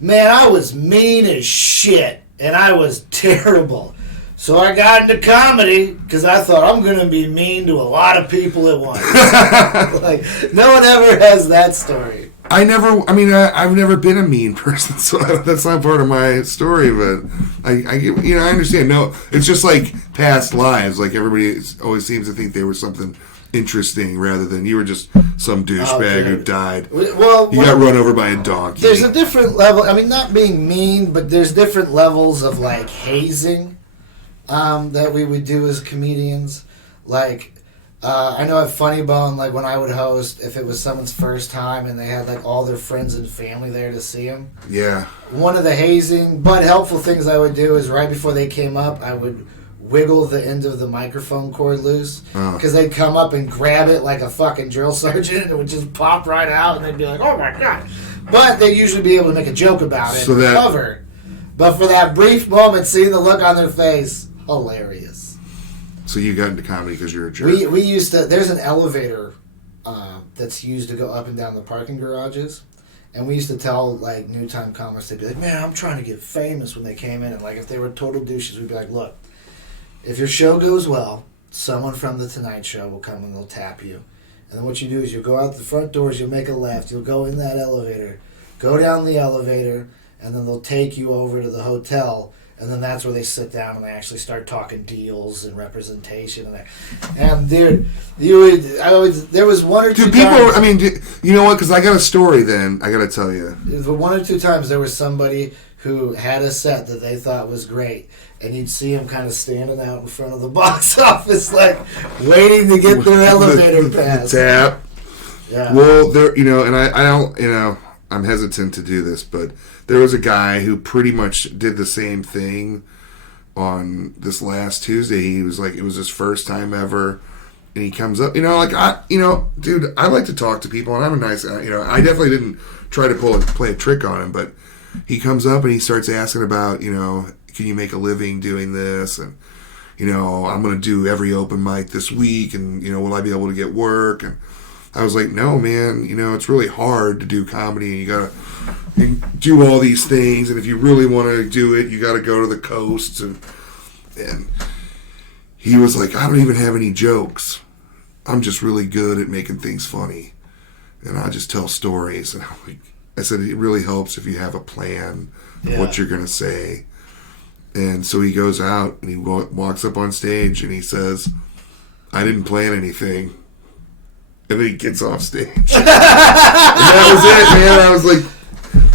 man, I was mean as shit, and I was terrible. So I got into comedy because I thought I'm going to be mean to a lot of people at once. Like, no one ever has that story. I've never been a mean person, so that's not part of my story, but I understand. No, it's just like past lives. Like, everybody always seems to think they were something interesting rather than you were just some douchebag who died. Well, you got run over by a donkey. There's a different level. I mean, not being mean, but there's different levels of, like, hazing. That we would do as comedians. Like, I know at Funny Bone, like, when I would host, if it was someone's first time and they had, like, all their friends and family there to see them. Yeah. One of the hazing but helpful things I would do is right before they came up, I would wiggle the end of the microphone cord loose. Because they'd come up and grab it like a fucking drill sergeant, and it would just pop right out, and they'd be like, oh my God. But they'd usually be able to make a joke about it and recover. But for that brief moment, seeing the look on their face, hilarious. So you got into comedy because you're a jerk. We used to. There's an elevator that's used to go up and down the parking garages, and we used to tell, like, new time comics, they'd be like, "Man, I'm trying to get famous." When they came in, and, like, if they were total douches, we'd be like, "Look, if your show goes well, someone from the Tonight Show will come and they'll tap you, and then what you do is you go out the front doors, you'll make a left, you'll go in that elevator, go down the elevator, and then they'll take you over to the hotel." And then that's where they sit down and they actually start talking deals and representation. And there was one or two people, times. I mean, you know what? Because I got a story then. I got to tell you. One or two times there was somebody who had a set that they thought was great. And you'd see him kind of standing out in front of the box office, like, waiting to get their elevator pass. The tap. Yeah. Well, there, and I don't, I'm hesitant to do this, but there was a guy who pretty much did the same thing on this last Tuesday. He was like, it was his first time ever, and he comes up, dude, I like to talk to people, and I'm a nice, I definitely didn't try to play a trick on him, but he comes up and he starts asking about, can you make a living doing this, and I'm going to do every open mic this week, and will I be able to get work? And I was like, no, man, it's really hard to do comedy, and you got to do all these things, and if you really want to do it, you got to go to the coast. And he was like, I don't even have any jokes. I'm just really good at making things funny, and I just tell stories. And I said, it really helps if you have a plan of what you're going to say. And so he goes out, and he walks up on stage, and he says, I didn't plan anything. And then he gets off stage. And that was it, man. I was like,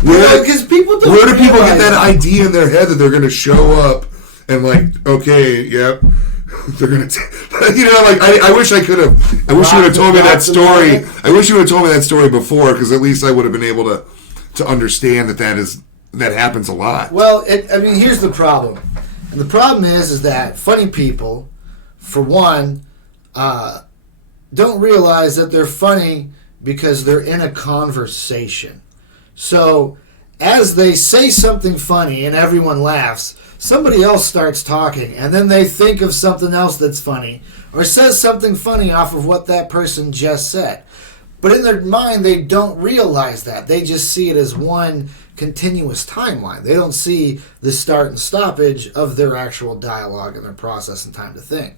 where do people get that idea in their head that they're going to show up and like, okay, yep, they're going to, I wish I could have, I wish you would have told me that story. I wish you would have told me that story before, because at least I would have been able to understand that happens a lot. Well, here's the problem. And the problem is that funny people, for one, don't realize that they're funny because they're in a conversation. So as they say something funny and everyone laughs, somebody else starts talking, and then they think of something else that's funny, or says something funny off of what that person just said. But in their mind, they don't realize that. They just see it as one continuous timeline. They don't see the start and stoppage of their actual dialogue and their process and time to think.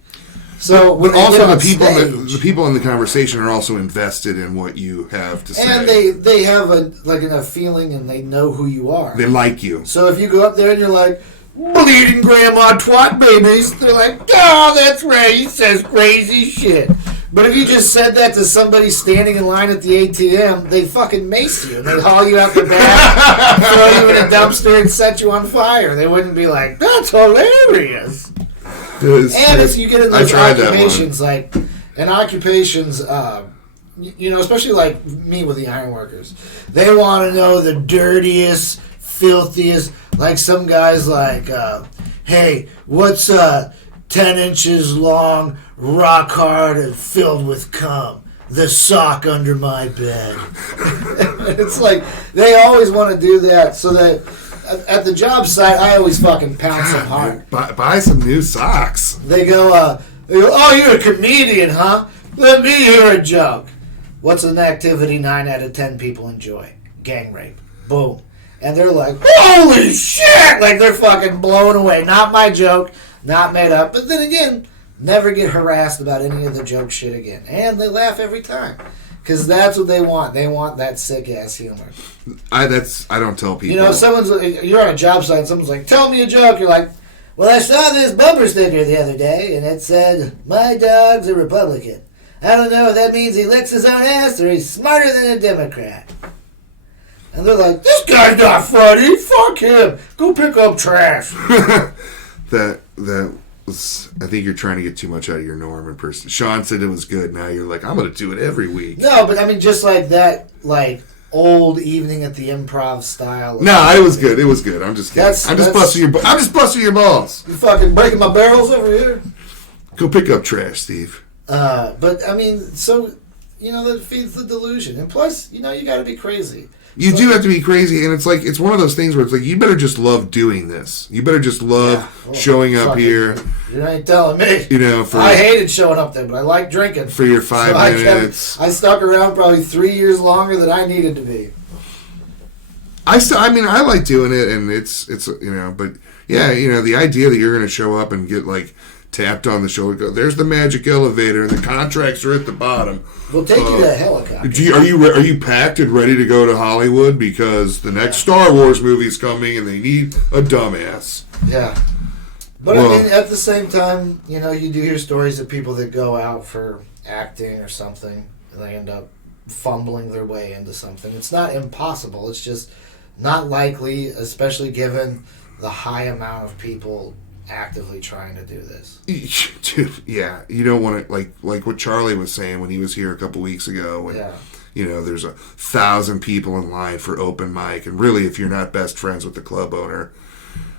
So, but also the people in the conversation are also invested in what you have to say, and they have a feeling, and they know who you are. They like you. So if you go up there and you're like, bleeding grandma twat babies, they're like, oh, that's right, he says crazy shit. But if you just said that to somebody standing in line at the ATM, they'd fucking mace you. They'd haul you out the back, throw you in a dumpster, and set you on fire. They wouldn't be like, that's hilarious. And as you get in those occupations, especially like me with the ironworkers, they want to know the dirtiest, filthiest, like some guys like, hey, what's 10 inches long, rock hard, and filled with cum? The sock under my bed. It's like, they always want to do that, so that at the job site, I always fucking pound some hard. Buy some new socks. They go, oh, you're a comedian, huh? Let me hear a joke. What's an activity 9 out of 10 people enjoy? Gang rape. Boom. And they're like, holy shit! Like, they're fucking blown away. Not my joke. Not made up. But then again, never get harassed about any of the joke shit again. And they laugh every time. Because that's what they want. They want that sick-ass humor. I don't tell people. You're on a job site and someone's like, tell me a joke. You're like, well, I saw this bumper sticker the other day, and it said, my dog's a Republican. I don't know if that means he licks his own ass or he's smarter than a Democrat. And they're like, this guy's not funny. Fuck him. Go pick up trash. That was, I think you're trying to get too much out of your norm in person. Sean said it was good. Now you're like, I'm going to do it every week. No, but I mean, just like that, like, old evening at the Improv style. No, it was good. It was good. I'm just kidding. I'm just busting your balls. You fucking breaking my barrels over here. Go pick up trash, Steve. But I mean, so that feeds the delusion, and plus, you got to be crazy. You do have to be crazy, and it's one of those things where it's like, you better just love doing this. You better just love showing up here. You ain't telling me. I hated showing up there, but I like drinking. For your 5 minutes. I stuck around probably 3 years longer than I needed to be. I like doing it, and it's but yeah, the idea that you're going to show up and get like tapped on the shoulder. Go, there's the magic elevator, and the contracts are at the bottom. We'll take you to a helicopter. Are you packed and ready to go to Hollywood because the next Star Wars movie is coming, and they need a dumbass? Yeah. But I mean, at the same time, you do hear stories of people that go out for acting or something, and they end up fumbling their way into something. It's not impossible. It's just not likely, especially given the high amount of people actively trying to do this. Dude, yeah. You don't want to, like what Charlie was saying when he was here a couple weeks ago. When, there's 1,000 people in line for open mic, and really, if you're not best friends with the club owner,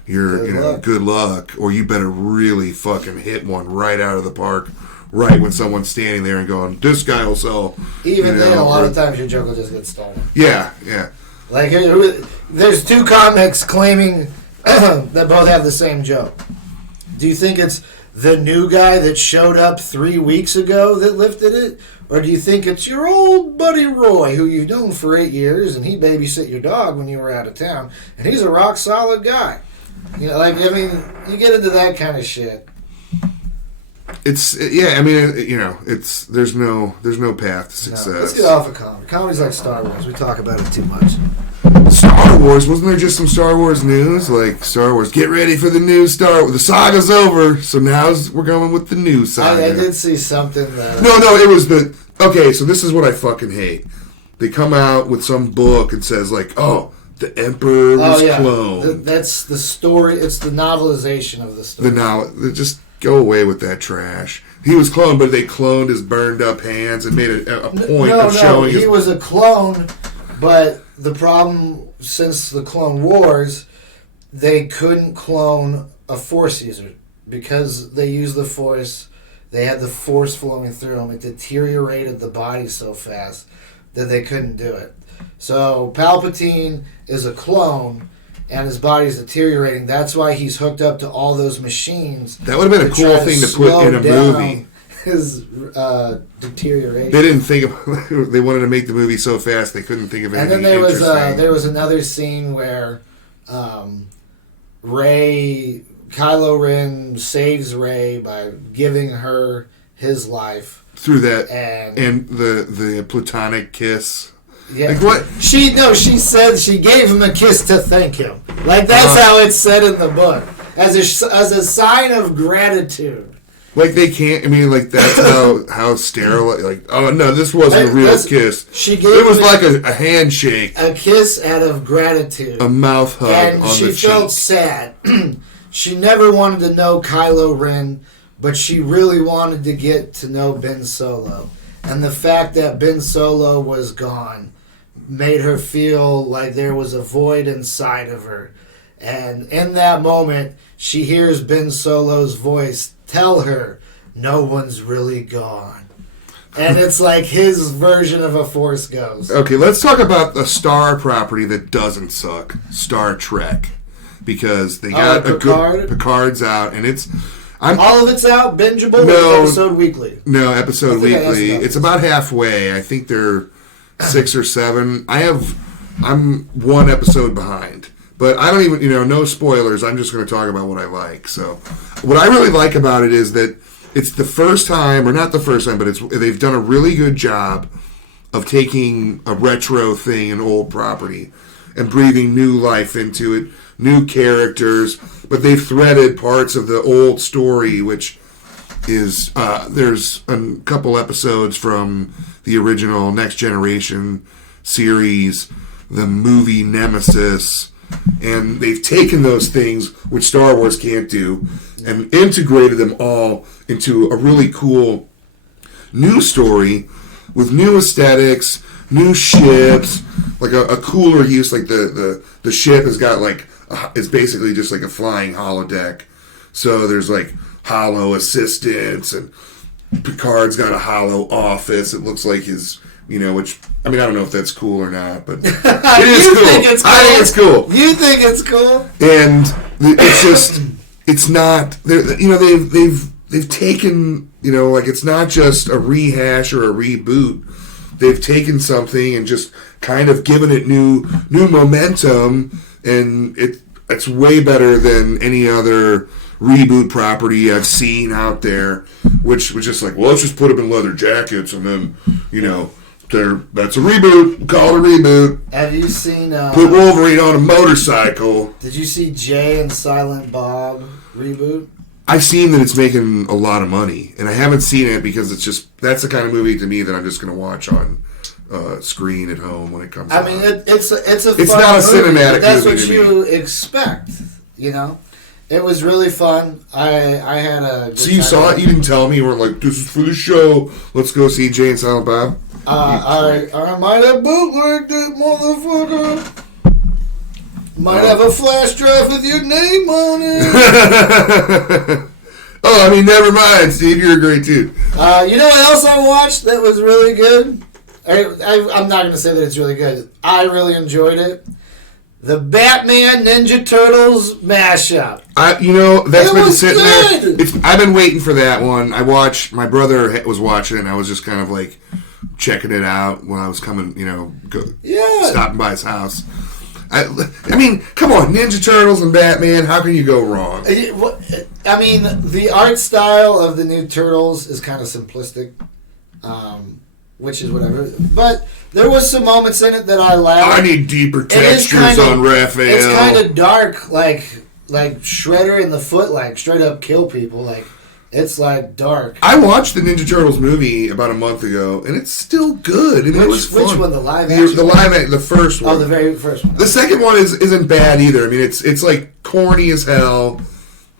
you're, good luck, or you better really fucking hit one right out of the park. Right when someone's standing there and going, this guy will sell. Even then, a lot of times your joke will just get stolen. Yeah. Like, there's two comics claiming that both have the same joke. Do you think it's the new guy that showed up 3 weeks ago that lifted it? Or do you think it's your old buddy Roy, who you've known for 8 years, and he babysit your dog when you were out of town, and he's a rock solid guy? You get into that kind of shit. There's no path to success. No, let's get off of comedy. Comedy's like Star Wars. We talk about it too much. Star Wars, wasn't there just some Star Wars news? Like, Star Wars, get ready for the new Star Wars. The saga's over, so now we're going with the new saga. I did see something that... No, it was the... Okay, so this is what I fucking hate. They come out with some book and says, like, oh, the Emperor was cloned. That's the story. It's the novelization of the story. Just go away with that trash. He was cloned, but they cloned his burned up hands and made a point of showing... he was a clone, but the problem, since the Clone Wars, they couldn't clone a Force user because they used the Force. They had the Force flowing through them. It deteriorated the body so fast that they couldn't do it. So Palpatine is a clone, and his body's deteriorating. That's why he's hooked up to all those machines. That would have been a cool thing to put in a movie. His deterioration. They didn't think of. They wanted to make the movie so fast they couldn't think of anything. And then there was another scene where Kylo Ren saves Rey by giving her his life through that, and the platonic kiss. Yeah. Like what? She said she gave him a kiss to thank him. Like that's how it's said in the book, as a sign of gratitude. Like they can't. I mean, like that's how sterile. Like, oh no, this wasn't a real kiss. It was like a handshake, a kiss out of gratitude, a mouth hug, and on she the cheek. felt sad. She never wanted to know Kylo Ren, but she really wanted to get to know Ben Solo, and the fact that Ben Solo was gone made her feel like there was a void inside of her. And in that moment, she hears Ben Solo's voice tell her, no one's really gone. And it's like his version of a Force ghost. Okay, let's talk about a Star property that doesn't suck. Star Trek. Because they got Picard's out, and it's... all of it's out, bingeable, or episode weekly? No, episode weekly. It's about halfway. I think they're 6 or 7. I'm one episode behind. But I don't even, no spoilers. I'm just going to talk about what I like. So, what I really like about it is that it's the first time, or not the first time, but they've done a really good job of taking a retro thing, an old property, and breathing new life into it, new characters. But they've threaded parts of the old story, which is there's a couple episodes from the original Next Generation series, the movie Nemesis. And they've taken those things, which Star Wars can't do, and integrated them all into a really cool new story with new aesthetics, new ships, like a cooler use. Like the ship has got it's basically just like a flying holodeck. So there's like holo assistants, and Picard's got a holo office. It looks like his... which, I mean, I don't know if that's cool or not, but it is cool. Think it's cool. I think it's cool. You think it's cool? And it's just, it's not, they've taken, it's not just a rehash or a reboot. They've taken something and just kind of given it new momentum, and it's way better than any other reboot property I've seen out there, which was just like, well, let's just put them in leather jackets and then, that's a reboot. Call it a reboot. Have you seen... put Wolverine on a motorcycle. Did you see Jay and Silent Bob reboot? I've seen that it's making a lot of money, and I haven't seen it because that's the kind of movie to me that I'm just going to watch on screen at home when it comes out. I mean, it's a it's fun not a movie, cinematic but that's movie what to you expect, It was really fun. I had a good So you time. saw it? You didn't tell me? You weren't like, this is for the show. Let's go see Jay and Silent Bob? I might have bootlegged it, motherfucker. Might have a flash drive with your name on it. Oh, I mean, never mind, Steve. You're a great dude. You know what else I watched that was really good? I'm not going to say that it's really good. I really enjoyed it. The Batman Ninja Turtles mashup. That's been sitting there. I've been waiting for that one. My brother was watching it, and I was just kind of like checking it out when I was coming, stopping by his house. I mean, come on, Ninja Turtles and Batman, how can you go wrong? I mean, the art style of the new Turtles is kind of simplistic, which is whatever. But there was some moments in it that I laughed. I need deeper textures on Raphael. It's kind of dark, like Shredder in the Foot, like straight up kill people, like. It's like dark. I watched the Ninja Turtles movie about a month ago, and it's still good. I mean, it was fun. Which one? The live action? The first one. Oh, the very first one. The second one isn't bad either. I mean, it's like corny as hell,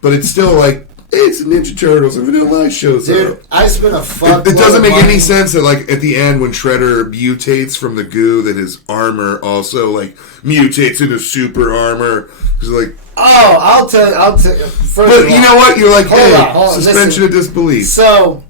but it's still like it's Ninja Turtles and Vanilla Ice shows up. I spent a fuck. It doesn't make any sense that like at the end when Shredder mutates from the goo, that his armor also like mutates into super armor. Because like. Oh, I'll tell you. But you know what? You're like, hold on, suspension of disbelief. So,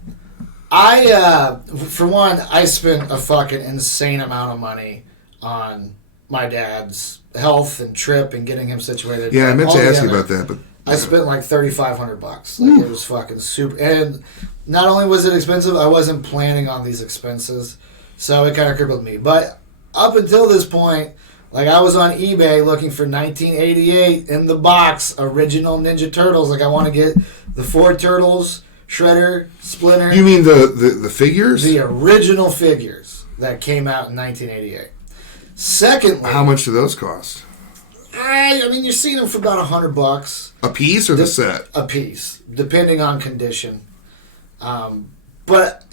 for one, I spent a fucking insane amount of money on my dad's health and trip and getting him situated. Yeah, I meant to ask you about that, but I spent like $3,500. Like it was fucking super. And not only was it expensive, I wasn't planning on these expenses, so it kind of crippled me. But up until this point. Like, I was on eBay looking for 1988 in the box original Ninja Turtles. Like, I want to get the 4 Turtles, Shredder, Splinter. You mean the figures? The original figures that came out in 1988. Secondly... How much do those cost? I mean, you're seeing them for about $100. A piece or the set? A piece, depending on condition. But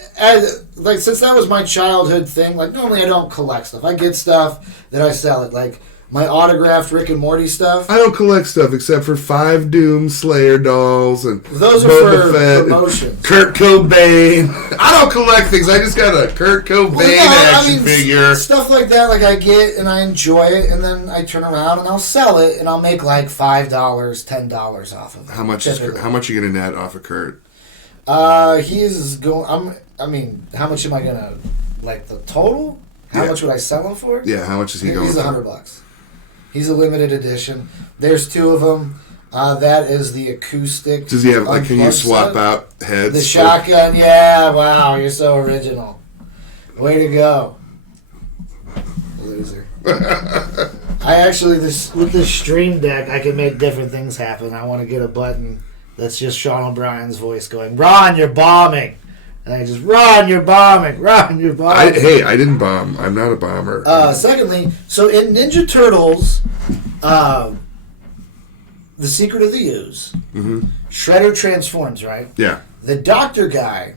since that was my childhood thing, like normally I don't collect stuff. I get stuff that I sell it, like my autographed Rick and Morty stuff. I don't collect stuff except for 5 Doom Slayer dolls and those are Boba for Fett, promotions. Kurt Cobain. I don't collect things. I just got a Kurt Cobain action figure. Stuff like that, like I get and I enjoy it, and then I turn around and I'll sell it, and I'll make like $5, $10 off of it. How much are you gonna net off of Kurt? He's going. I mean, how much am I gonna like the total? How much would I sell him for? Yeah, how much is he going? He's $100. He's a limited edition. There's 2 of them. That is the acoustic. Does he have like? Can you swap out heads? The shotgun. Yeah. Wow, you're so original. Way to go, loser. I actually with this Stream Deck, I can make different things happen. I want to get a button. That's just Sean O'Brien's voice going, Ron, you're bombing. And I just, Ron, you're bombing. Ron, you're bombing. I didn't bomb. I'm not a bomber. Secondly, so in Ninja Turtles, The Secret of the Ooze, Shredder transforms, right? Yeah. The doctor guy,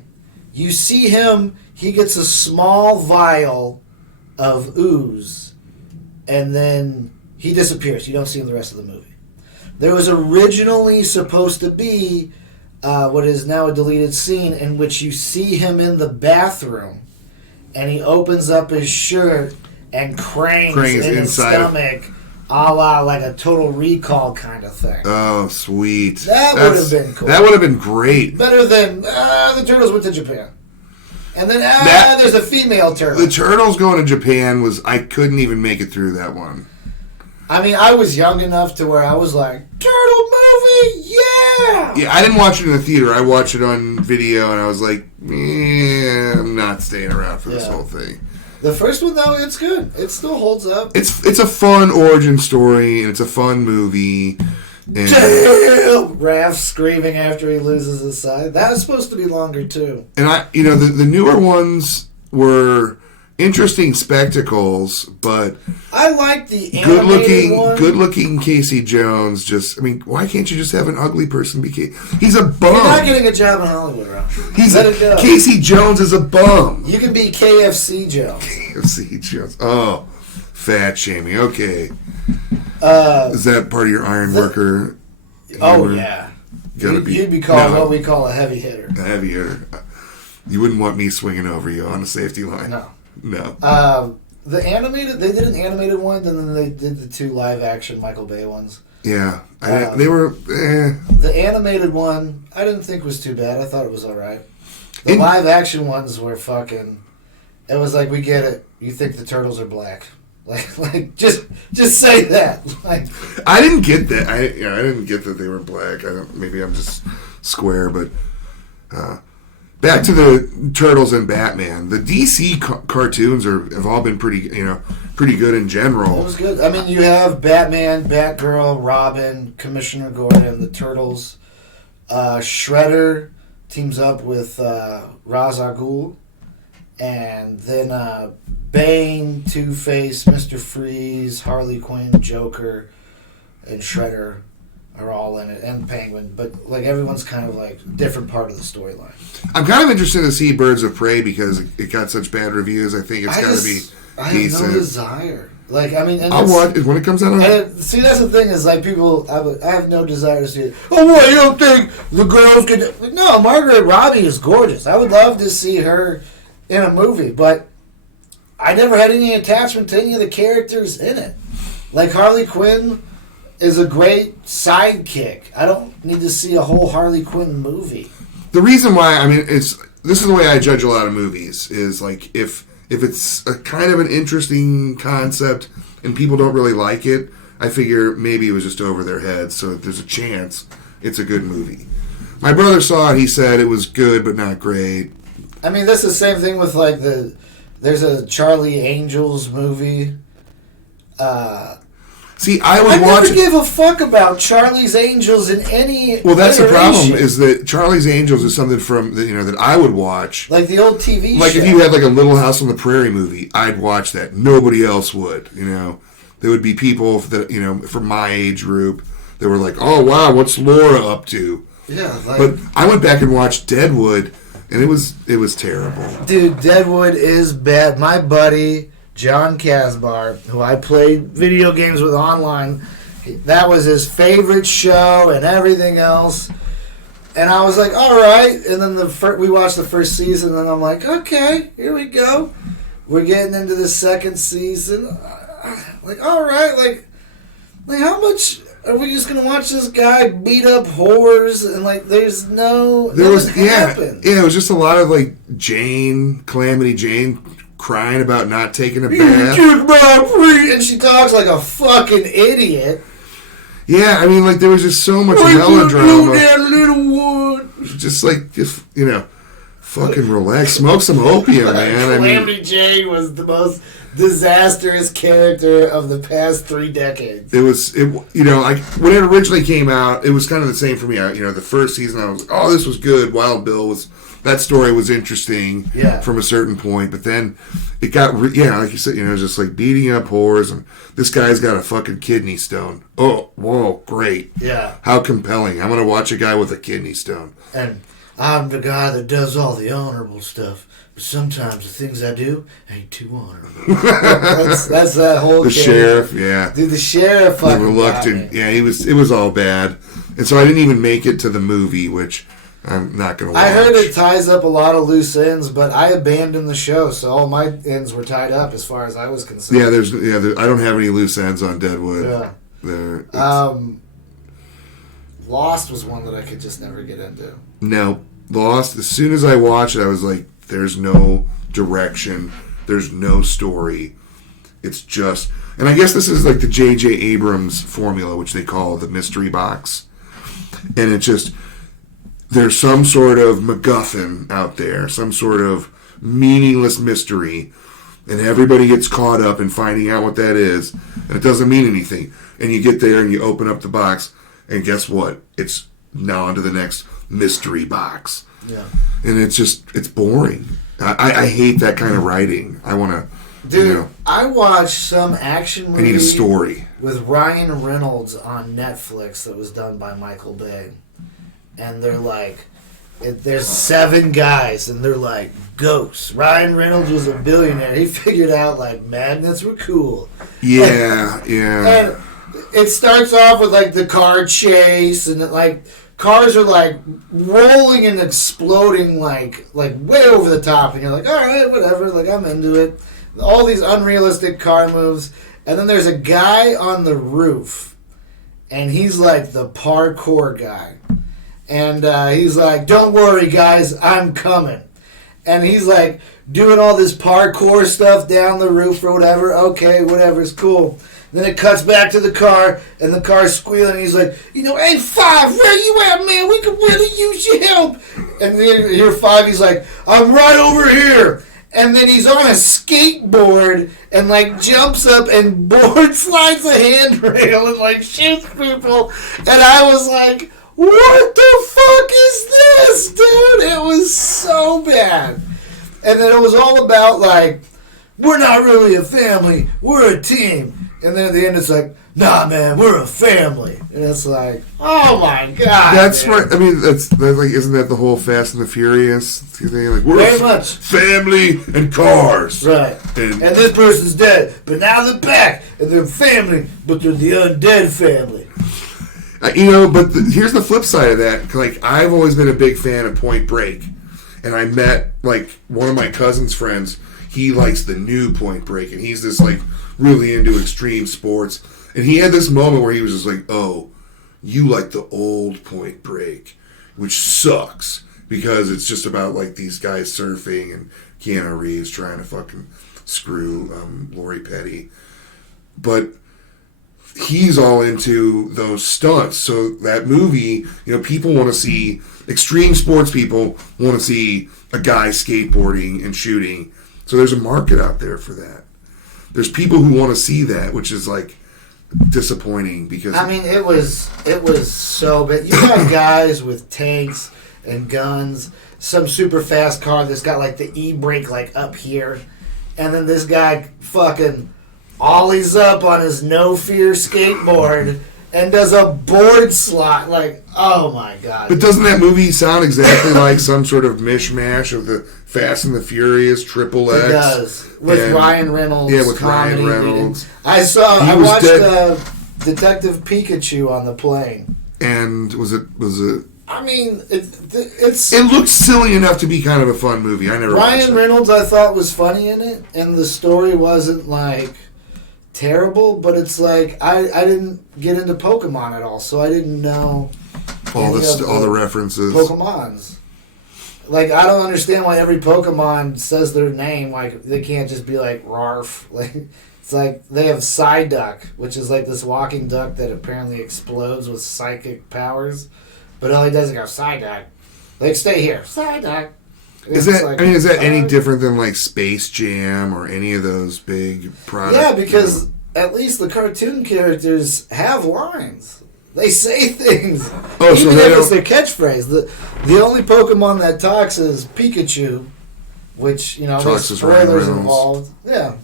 you see him, he gets a small vial of ooze, and then he disappears. You don't see him the rest of the movie. There was originally supposed to be what is now a deleted scene in which you see him in the bathroom, and he opens up his shirt and crangs in his stomach, a la like a Total Recall kind of thing. Oh, sweet. That would have been cool. That would have been great. Better than the Turtles went to Japan. And then there's a female turtle. The Turtles going to Japan I couldn't even make it through that one. I mean, I was young enough to where I was like, Turtle movie, yeah! Yeah, I didn't watch it in the theater. I watched it on video, and I was like, I'm not staying around for this whole thing. The first one, though, it's good. It still holds up. It's a fun origin story, and it's a fun movie. And Damn! Raph screaming after he loses his side. That was supposed to be longer too. And the newer ones were interesting spectacles, but I like the animated one. Good looking Casey Jones. Why can't you just have an ugly person be He's a bum. You're not getting a job in Hollywood, Ralph. Casey Jones is a bum. You can be KFC Jones. KFC Jones. Oh, fat shaming. Okay. Is that part of your iron worker? Oh, yeah. You'd be called what we call a heavy hitter. A heavy hitter. You wouldn't want me swinging over you on a safety line. No. They did an animated one, and then they did the 2 live-action Michael Bay ones. Yeah. They were... The animated one, I didn't think was too bad. I thought it was all right. The live-action ones were fucking... It was like, we get it. You think the turtles are black. Like, just say that. I didn't get that. I didn't get that they were black. Maybe I'm just square, but back to the Turtles and Batman. The DC cartoons have all been pretty good in general. It was good. I mean, you have Batman, Batgirl, Robin, Commissioner Gordon, the Turtles. Shredder teams up with Ra's al Ghul, and then Bane, Two-Face, Mr. Freeze, Harley Quinn, Joker, and Shredder are all in it, and Penguin. But everyone's kind of different part of the storyline. I'm kind of interested to see Birds of Prey because it got such bad reviews. I think it's got to be decent. I have no desire. I'll watch it when it comes out. See, that's the thing is people. I have no desire to see it. Oh, what, you don't think the girls could? No, Margaret Robbie is gorgeous. I would love to see her in a movie, but I never had any attachment to any of the characters in it. Harley Quinn is a great sidekick. I don't need to see a whole Harley Quinn movie. The reason why, this is the way I judge a lot of movies, is if it's a kind of an interesting concept and people don't really like it, I figure maybe it was just over their heads, so there's a chance it's a good movie. My brother saw it, he said it was good but not great. That's the same thing with there's a Charlie Angels movie. See, I never give a fuck about Charlie's Angels in any. Well, that's the problem. Is that Charlie's Angels is something from that I would watch, like the old TV. If you had a Little House on the Prairie movie, I'd watch that. Nobody else would. There would be people that from my age group that were like, "Oh wow, what's Laura up to?" Yeah, but I went back and watched Deadwood. And it was terrible. Dude, Deadwood is bad. My buddy, John Casbar, who I played video games with online, that was his favorite show and everything else. And I was like, all right. And then we watched the first season, and I'm like, okay, here we go. We're getting into the second season. All right. How much... Are we just going to watch this guy beat up whores and there's no... There was, happen. Yeah, it was just a lot of Calamity Jane crying about not taking a bath. And she talks like a fucking idiot. Yeah, there was just so much melodrama. That little one. Just fucking relax. Smoke some opium, man. Calamity Jane was the most disastrous character of the past 3 decades. When it originally came out, it was kind of the same for me. The first season, I was like, oh, this was good. Wild Bill that story was interesting from a certain point, but then it got, like you said, just beating up whores, and this guy's got a fucking kidney stone. Oh, whoa, great. Yeah. How compelling. I'm going to watch a guy with a kidney stone. And I'm the guy that does all the honorable stuff. But sometimes the things I do ain't too honorable. that's that whole. The sheriff, yeah. Dude, the sheriff. The reluctant, yeah. It was all bad, and so I didn't even make it to the movie, which I'm not gonna watch. I heard it ties up a lot of loose ends, but I abandoned the show, so all my ends were tied up as far as I was concerned. Yeah, I don't have any loose ends on Deadwood. Yeah. Lost was one that I could just never get into. No, Lost. As soon as I watched it, I was like, there's no direction. There's no story. It's just... And I guess this is the J.J. Abrams formula, which they call the mystery box. And it just... There's some sort of MacGuffin out there. Some sort of meaningless mystery. And everybody gets caught up in finding out what that is. And it doesn't mean anything. And you get there and you open up the box. And guess what? It's now on to the next mystery box. Yeah. And it's boring. I hate that kind of writing. I want to... Dude, I watched some action movie. I need a story. With Ryan Reynolds on Netflix that was done by Michael Bay. And they're like... There's 7 guys, and they're like ghosts. Ryan Reynolds was a billionaire. He figured out, like, magnets were cool. Yeah, yeah. And it starts off with, like, the car chase, and, like, cars are, like, rolling and exploding, like way over the top. And you're like, all right, whatever. Like, I'm into it. All these unrealistic car moves. And then there's a guy on the roof, and he's, like, the parkour guy. And he's like, don't worry, guys, I'm coming. And he's like doing all this parkour stuff down the roof or whatever. Okay, whatever, it's cool. Then it cuts back to the car, and the car's squealing. And he's like, hey, 5, where you at, man? We could really use your help. And then here 5, he's like, I'm right over here. And then he's on a skateboard and, like, jumps up and board slides a handrail and, like, shoots people. And I was like... what the fuck is this, dude? It was so bad. And then it was all about, like, we're not really a family, we're a team. And then at the end it's like, nah, man, we're a family. And it's like, oh my God. That's man. right. I mean, that's like, isn't that the whole Fast and the Furious thing? Like, we're very much family and cars. Right. And this person's dead, but now they're back. And they're family, but they're the undead family. But here's the flip side of that. Like, I've always been a big fan of Point Break. And I met, like, one of my cousin's friends. He likes the new Point Break. And he's just, like, really into extreme sports. And he had this moment where he was just like, oh, you like the old Point Break, which sucks. Because it's just about, like, these guys surfing and Keanu Reeves trying to fucking screw Lori Petty. But... he's all into those stunts. So that movie, people want to see, extreme sports people want to see a guy skateboarding and shooting. So there's a market out there for that. There's people who want to see that, which is like disappointing because... I mean, it was so bad. You had guys with tanks and guns, some super fast car that's got like the e-brake like up here, and then this guy fucking... ollies up on his No Fear skateboard and does a board slide. Like, oh my God. But doesn't that movie sound exactly like some sort of mishmash of the Fast and the Furious Triple X? It does. With Ryan Reynolds. Yeah, with Ryan Reynolds. I watched Detective Pikachu on the plane. And was it... I mean, it's... it looked silly enough to be kind of a fun movie. I never watched it. Ryan Reynolds, I thought, was funny in it, and the story wasn't, like... terrible, but it's like I didn't get into Pokemon at all, so I didn't know all the references. Pokemons. Like, I don't understand why every Pokemon says their name. Like, they can't just be like Rarf. Like, it's like they have Psyduck, which is like this walking duck that apparently explodes with psychic powers, but all he does is go Psyduck. Like, stay here, Psyduck. Is that any different than like Space Jam or any of those big products? Yeah, because at least the cartoon characters have lines. They say things. Oh, even so they if it's don't... their catchphrase. The only Pokemon that talks is Pikachu, which, there's spoilers involved. Yeah,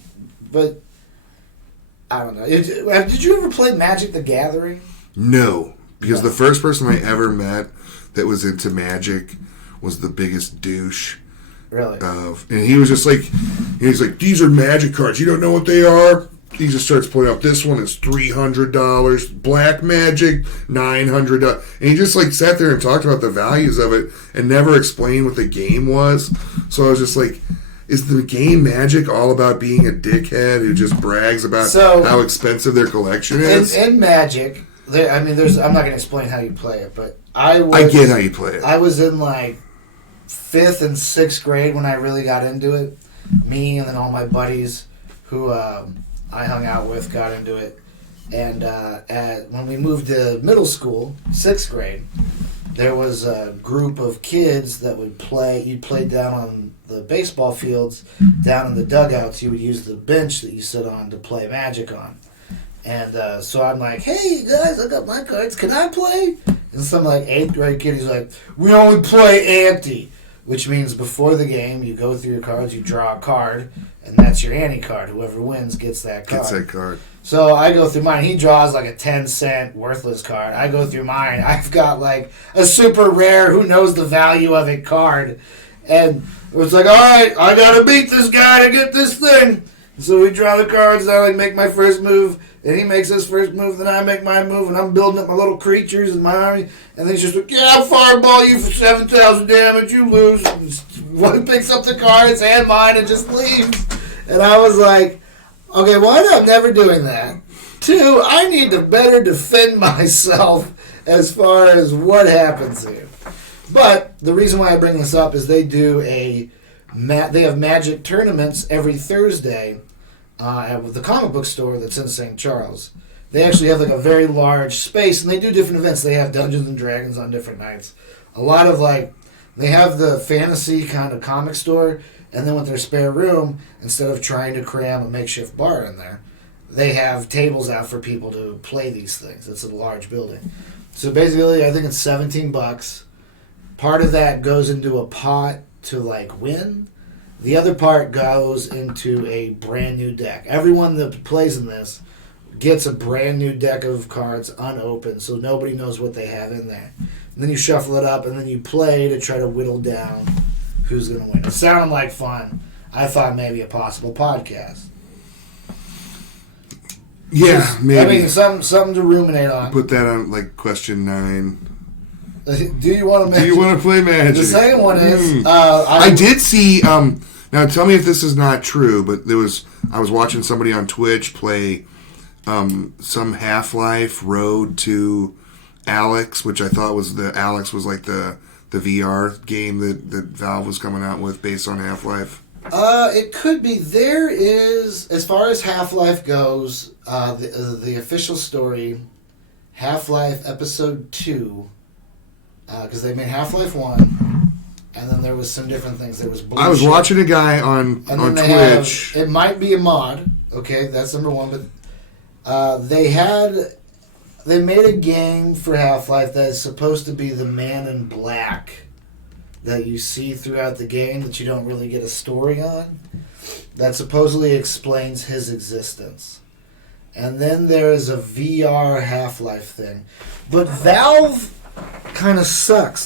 but I don't know. Did you ever play Magic the Gathering? No, because the first person I ever met that was into Magic was the biggest douche. Really? And he was just like, these are Magic cards. You don't know what they are? He just starts pulling out, this one is $300, Black Magic, $900. And he just like sat there and talked about the values of it and never explained what the game was. So I was just like, is the game Magic all about being a dickhead who just brags about how expensive their collection is? In Magic, I'm not going to explain how you play it, but I get how you play it. I was in like 5th and 6th grade when I really got into it. Me and then all my buddies who I hung out with got into it. And when we moved to middle school, 6th grade, there was a group of kids that would play. You played down on the baseball fields, down in the dugouts. You would use the bench that you sit on to play Magic on. And so I'm like, hey, guys, I got my cards. Can I play? And some, like, 8th grade kid, he's like, we only play ante. Which means before the game, you go through your cards, you draw a card, and that's your ante card. Whoever wins gets that card. Gets that card. So I go through mine. He draws like a 10-cent worthless card. I go through mine. I've got like a super rare, who knows the value of it card. And it was like, all right, I got to beat this guy to get this thing. So we draw the cards, and I like make my first move, and he makes his first move, then I make my move, and I'm building up my little creatures and my army, and then he's just like, yeah, I'll fireball you for 7,000 damage, you lose. One picks up the cards, hand mine, and just leaves. And I was like, okay, one, I'm never doing that. 2, I need to better defend myself as far as what happens here. But the reason why I bring this up is they have Magic tournaments every Thursday at the comic book store that's in St. Charles. They actually have like a very large space, and they do different events. They have Dungeons and Dragons on different nights. A lot of they have the fantasy kind of comic store, and then with their spare room, instead of trying to cram a makeshift bar in there, they have tables out for people to play these things. It's a large building. So basically, I think it's $17. Part of that goes into a pot to win. The other part goes into a brand new deck. Everyone that plays in this gets a brand new deck of cards unopened, so nobody knows what they have in there. And then you shuffle it up, and then you play to try to whittle down who's going to win. It sounded like fun. I thought maybe a possible podcast. Yeah, maybe. I mean, something to ruminate on. Put that on question 9. Do you want to play Magic? The second one is I did see. Now tell me if this is not true, but I was watching somebody on Twitch play some Half-Life Road to Alex, which I thought was the VR game that Valve was coming out with based on Half-Life. It could be. There is, as far as Half-Life goes, the official story, Half-Life Episode 2, because they made Half-Life 1, and then there was some different things. There was Blue I was Ship. watching a guy on Twitch. It might be a mod. Okay, that's number one. But they made a game for Half-Life that is supposed to be the Man in Black that you see throughout the game that you don't really get a story on. That supposedly explains his existence. And then there is a VR Half-Life thing. But Valve kind of sucks.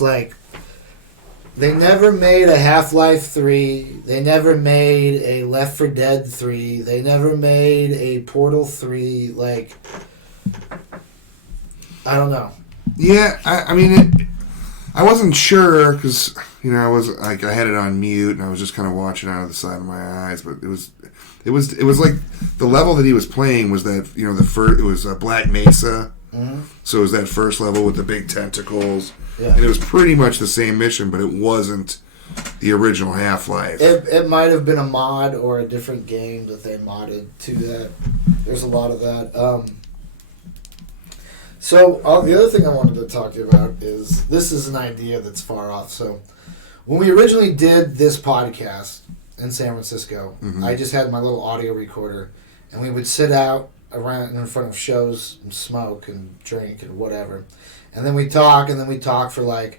They never made a Half-Life 3. They never made a Left 4 Dead 3. They never made a Portal 3. I don't know. Yeah, I mean, I wasn't sure because I was I had it on mute and I was just kind of watching out of the side of my eyes. But it was like the level that he was playing was that it was Black Mesa. Mm-hmm. So it was that first level with the big tentacles. Yeah. And it was pretty much the same mission, but it wasn't the original Half-Life. It might have been a mod or a different game that they modded to that. There's a lot of that. So the other thing I wanted to talk to you about is, this is an idea that's far off. So when we originally did this podcast in San Francisco, mm-hmm. I just had my little audio recorder, and we would sit out around in front of shows and smoke and drink and whatever. And then we talk, for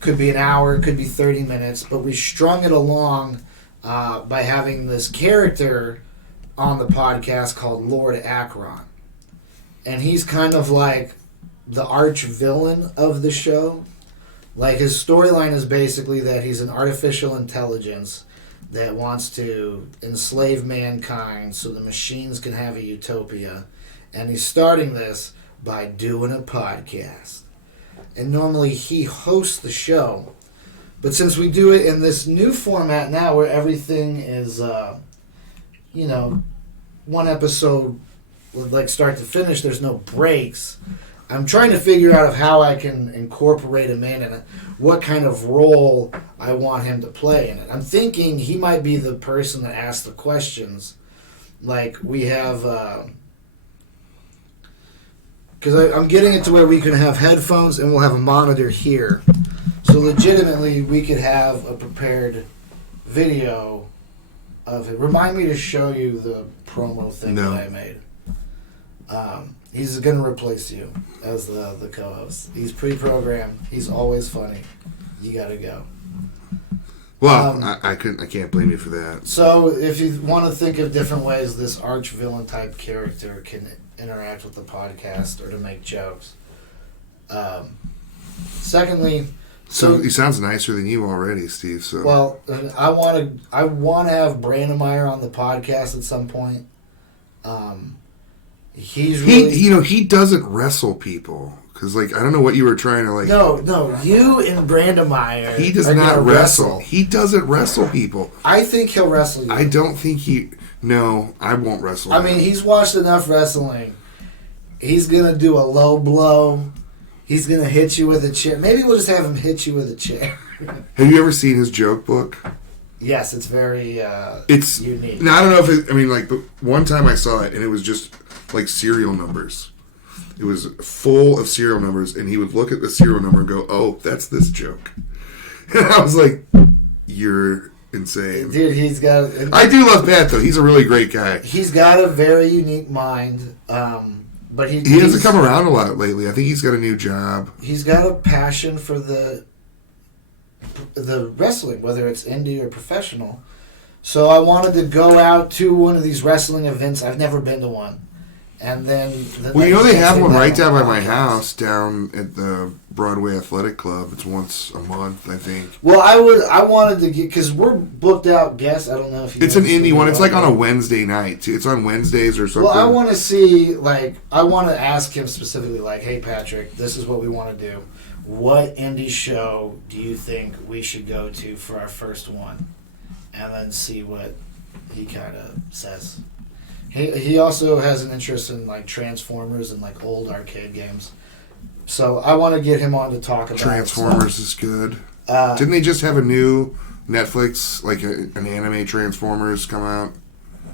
could be an hour, could be 30 minutes, but we strung it along by having this character on the podcast called Lord Akron. And he's kind of like the arch villain of the show. His storyline is basically that he's an artificial intelligence that wants to enslave mankind so the machines can have a utopia. And he's starting this by doing a podcast. And normally he hosts the show. But since we do it in this new format now where everything is, one episode, start to finish, there's no breaks, I'm trying to figure out how I can incorporate a man in it, what kind of role I want him to play in it. I'm thinking he might be the person that asks the questions. We have... Because I'm getting it to where we can have headphones and we'll have a monitor here. So legitimately, we could have a prepared video of it. Remind me to show you the promo thing that I made. He's going to replace you as the co-host. He's pre-programmed. He's always funny. You got to go. Well, I can't blame you for that. So, if you want to think of different ways this arch-villain type character can interact with the podcast or to make jokes. Secondly... So he sounds nicer than you already, Steve. So well, I want to have Brandemeyer on the podcast at some point. He's really he doesn't wrestle people because I don't know what you were trying to No, you and Brandemeyer. He does not wrestle. He doesn't wrestle people. I think he'll wrestle you. I don't think he. No, I won't wrestle. I mean, he's watched enough wrestling. He's gonna do a low blow. He's going to hit you with a chair. Maybe we'll just have him hit you with a chair. Have you ever seen his joke book? Yes, it's very it's unique. Now, I don't know if but one time I saw it, and it was just serial numbers. It was full of serial numbers, and he would look at the serial number and go, oh, that's this joke. And I was like, you're insane. Dude, he's got... I do love Pat, though. He's a really great guy. He's got a very unique mind. But he hasn't come around a lot lately. I think he's got a new job. He's got a passion for the wrestling, whether it's indie or professional. So I wanted to go out to one of these wrestling events. I've never been to one. And then... they have one right down by my house, down at the Broadway Athletic Club. It's once a month, I think. Well, I wanted to get... Because we're booked out guests. I don't know if you... It's an indie one. It's on a Wednesday night. It's on Wednesdays or something. Well, I want to see... I want to ask him specifically, hey, Patrick, this is what we want to do. What indie show do you think we should go to for our first one? And then see what he kind of says. He also has an interest in Transformers and old arcade games, so I want to get him on to talk about Transformers. Is good. Didn't they just have a new Netflix an anime Transformers come out?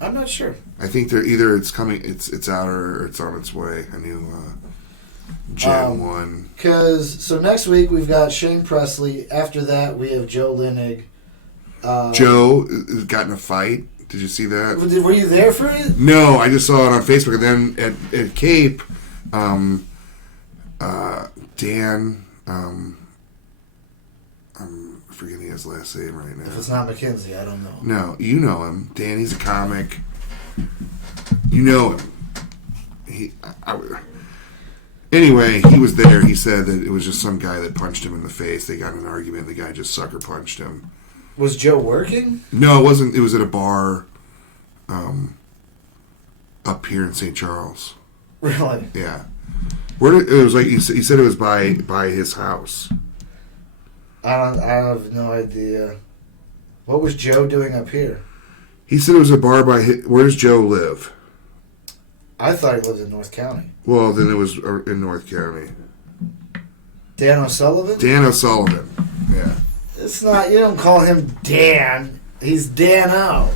I'm not sure. I think they're either it's coming, it's out or it's on its way. A new Gen 1. So next week we've got Shane Presley. After that we have Joe Linnig. Joe got in a fight. Did you see that? Were you there for it? No, I just saw it on Facebook. And then at Cape, Dan, I'm forgetting his last name right now. If it's not McKenzie, I don't know. No, you know him. Dan, he's a comic. You know him. Anyway, he was there. He said that it was just some guy that punched him in the face. They got in an argument. The guy just sucker punched him. Was Joe working? No, it wasn't. It was at a bar up here in St. Charles. Really? Yeah. It was he said it was by his house. I have no idea. What was Joe doing up here? He said it was a bar by where does Joe live? I thought he lived in North County. Well, then it was in North County. Dan O'Sullivan? Dan O'Sullivan. Yeah. It's not. You don't call him Dan. He's Dan-O.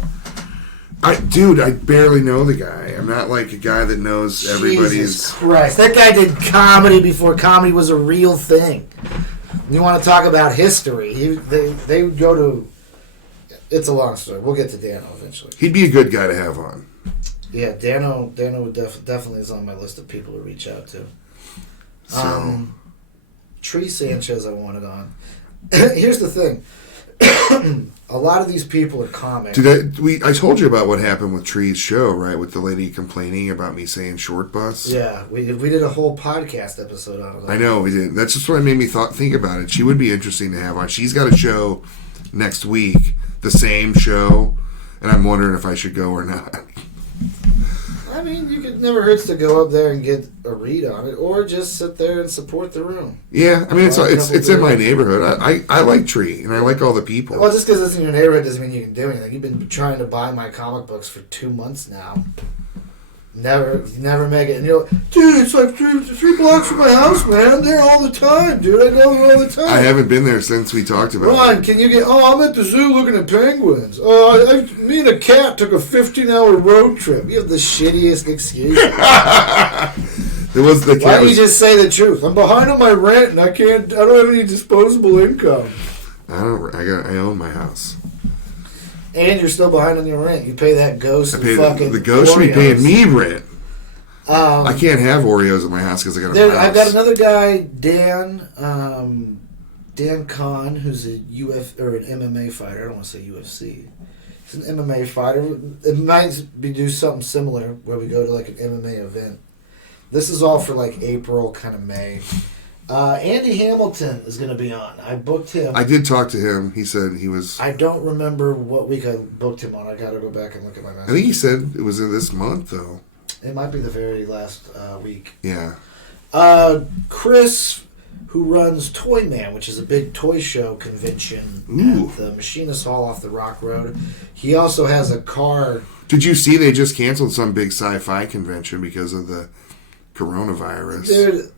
Dude, I barely know the guy. I'm not a guy that knows everybody's... Jesus Christ. That guy did comedy before comedy was a real thing. You want to talk about history. They would go to... It's a long story. We'll get to Dano eventually. He'd be a good guy to have on. Yeah, Dano would definitely is on my list of people to reach out to. So... Tree Sanchez I wanted on. Here's the thing. A lot of these people are comics. Dude, I told you about what happened with Tree's show, right? With the lady complaining about me saying short bus. Yeah, we did a whole podcast episode on it. I know, we did. That's just what made me think about it. She would be interesting to have on. She's got a show next week, the same show, and I'm wondering if I should go or not. I mean, it never hurts to go up there and get a read on it, or just sit there and support the room. Yeah, I mean, it's in my neighborhood. I like Tree, and I like all the people. Well, just because it's in your neighborhood doesn't mean you can do anything. You've been trying to buy my comic books for 2 months now. Never make it. And you're like, dude, it's like three blocks from my house, man. I'm there all the time, dude. I go there all the time. I haven't been there since we talked about Ron, it. can you get... Oh, I'm at the zoo looking at penguins. Me and a cat took a 15-hour road trip. You have the shittiest excuse. Why don't you just say the truth? I'm behind on my rent, and I don't have any disposable income. I own my house. And you're still behind on your rent. You pay that ghost. The ghost should be paying me rent. I can't have Oreos at my house because I got a mouse. I've got another guy, Dan Kahn, who's an MMA fighter. I don't want to say UFC. He's an MMA fighter. It might do something similar where we go to like an MMA event. This is all for like April, kind of May. Andy Hamilton is going to be on. I booked him. I did talk to him. He said he was... I don't remember what week I booked him on. I got to go back and look at my messages. I think he said it was in this month, though. It might be the very last week. Yeah. Chris, who runs Toy Man, which is a big toy show convention at the Machinist Hall off the Rock Road. He also has a car. Did you see they just canceled some big sci-fi convention because of the coronavirus? Dude,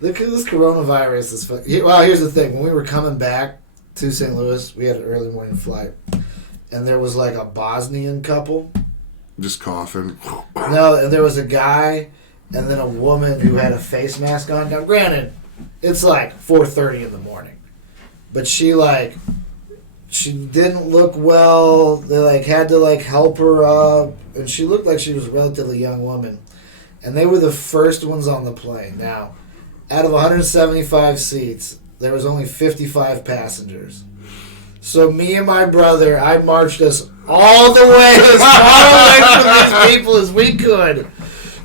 this coronavirus is fun. Well, here's the thing. When we were coming back to St. Louis, we had an early morning flight, and there was like a Bosnian couple. Just coughing. No, and there was a guy and then a woman who had a face mask on. Now, granted, it's like 4:30 in the morning, but she didn't look well. They had to help her up, and she looked like she was a relatively young woman. And they were the first ones on the plane. Now, out of 175 seats, there was only 55 passengers. So me and my brother, I marched us all the way as far away from these people as we could.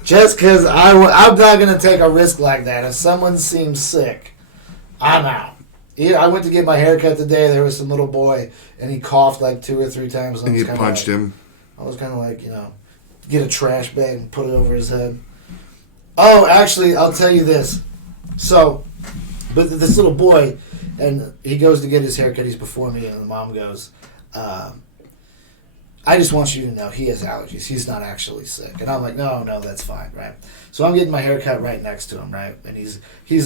Just because I'm not going to take a risk like that. If someone seems sick, I'm out. I went to get my haircut today. There was some little boy, and he coughed like 2 or 3 times. And you punched him? I was kind of get a trash bag and put it over his head. Oh, actually, I'll tell you this. So, but this little boy, and he goes to get his haircut. He's before me, and the mom goes, I just want you to know he has allergies. He's not actually sick. And I'm like, no, that's fine, right? So I'm getting my haircut right next to him, right? And he's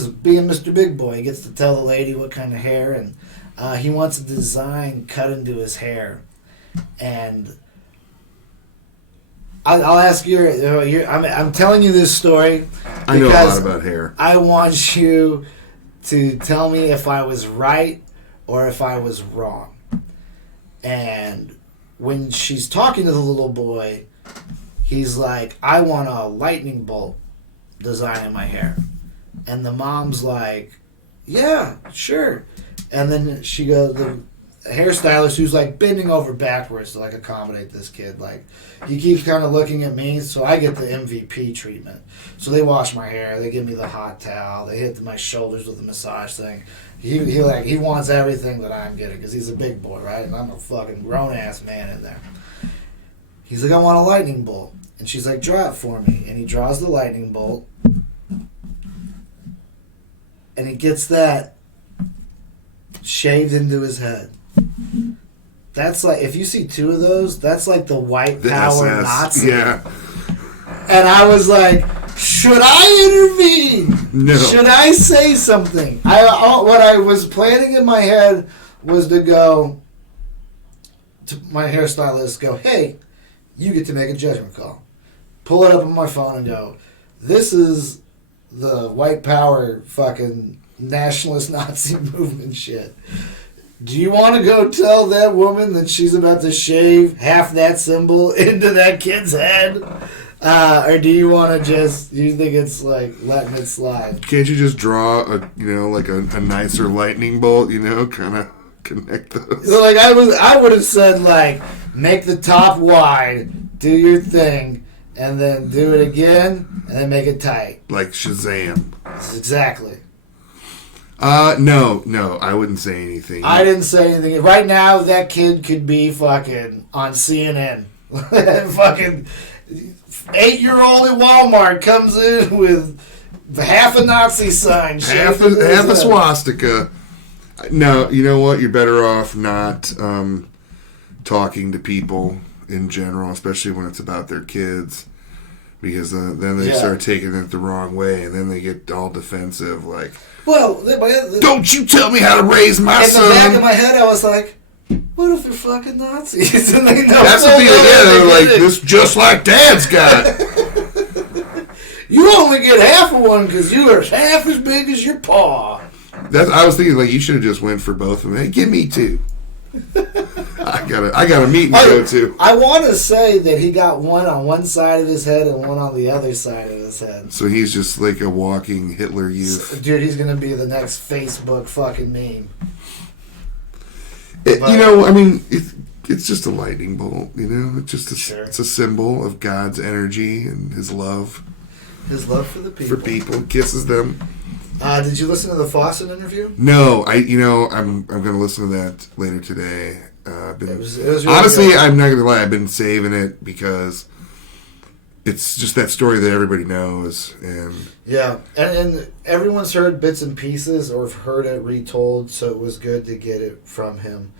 being Mr. Big Boy. He gets to tell the lady what kind of hair, and he wants a design cut into his hair. And I'll ask I'm telling you this story. I know a lot about hair. I want you to tell me if I was right or if I was wrong. And when she's talking to the little boy, he's like, I want a lightning bolt design in my hair. And the mom's like, yeah, sure. And then she goes, the hairstylist who's bending over backwards to accommodate this kid, he keeps kind of looking at me, so I get the MVP treatment. So they wash my hair, they give me the hot towel, they hit my shoulders with the massage thing. He wants everything that I'm getting because he's a big boy, right? And I'm a fucking grown ass man in there. He's like, I want a lightning bolt, and she's like, draw it for me, and he draws the lightning bolt, and he gets that shaved into his head. That's if you see 2 of those, that's the white power Nazi. Yeah. And I was like, should I intervene? No. Should I say something? What I was planning in my head was to go to my hairstylist, go, hey, you get to make a judgment call. Pull it up on my phone and go, this is the white power fucking nationalist Nazi movement shit. Do you want to go tell that woman that she's about to shave half that symbol into that kid's head? Or do you want to do you think it's letting it slide? Can't you just draw a nicer lightning bolt, kind of connect those? So I would have said make the top wide, do your thing, and then do it again, and then make it tight. Like Shazam. Exactly. No, I wouldn't say anything. I didn't say anything. Right now, that kid could be fucking on CNN. Fucking 8-year-old at Walmart comes in with half a Nazi sign. Half a swastika. No, you know what? You're better off not talking to people in general, especially when it's about their kids. Because then they start taking it the wrong way, and then they get all defensive, well, don't you tell me how to raise my son. In the back of my head, I was like, what if they're fucking Nazis? And they know that's the thing. They're this just like Dad's got. You only get half of one because you are half as big as your paw. I was thinking you should have just went for both of them. Hey, give me 2. I got a meeting to go to. I want to say that he got one on one side of his head and one on the other side of his head. So he's just like a walking Hitler Youth. Dude, he's going to be the next Facebook fucking meme. I mean, it's just a lightning bolt, It's just it's a symbol of God's energy and His love. His love for the people. For people, kisses them. Did you listen to the Fawcett interview? No, I'm going to listen to that later today. It was really honestly good. I'm not going to lie. I've been saving it because it's just that story that everybody knows, and and everyone's heard bits and pieces or heard it retold, so it was good to get it from him.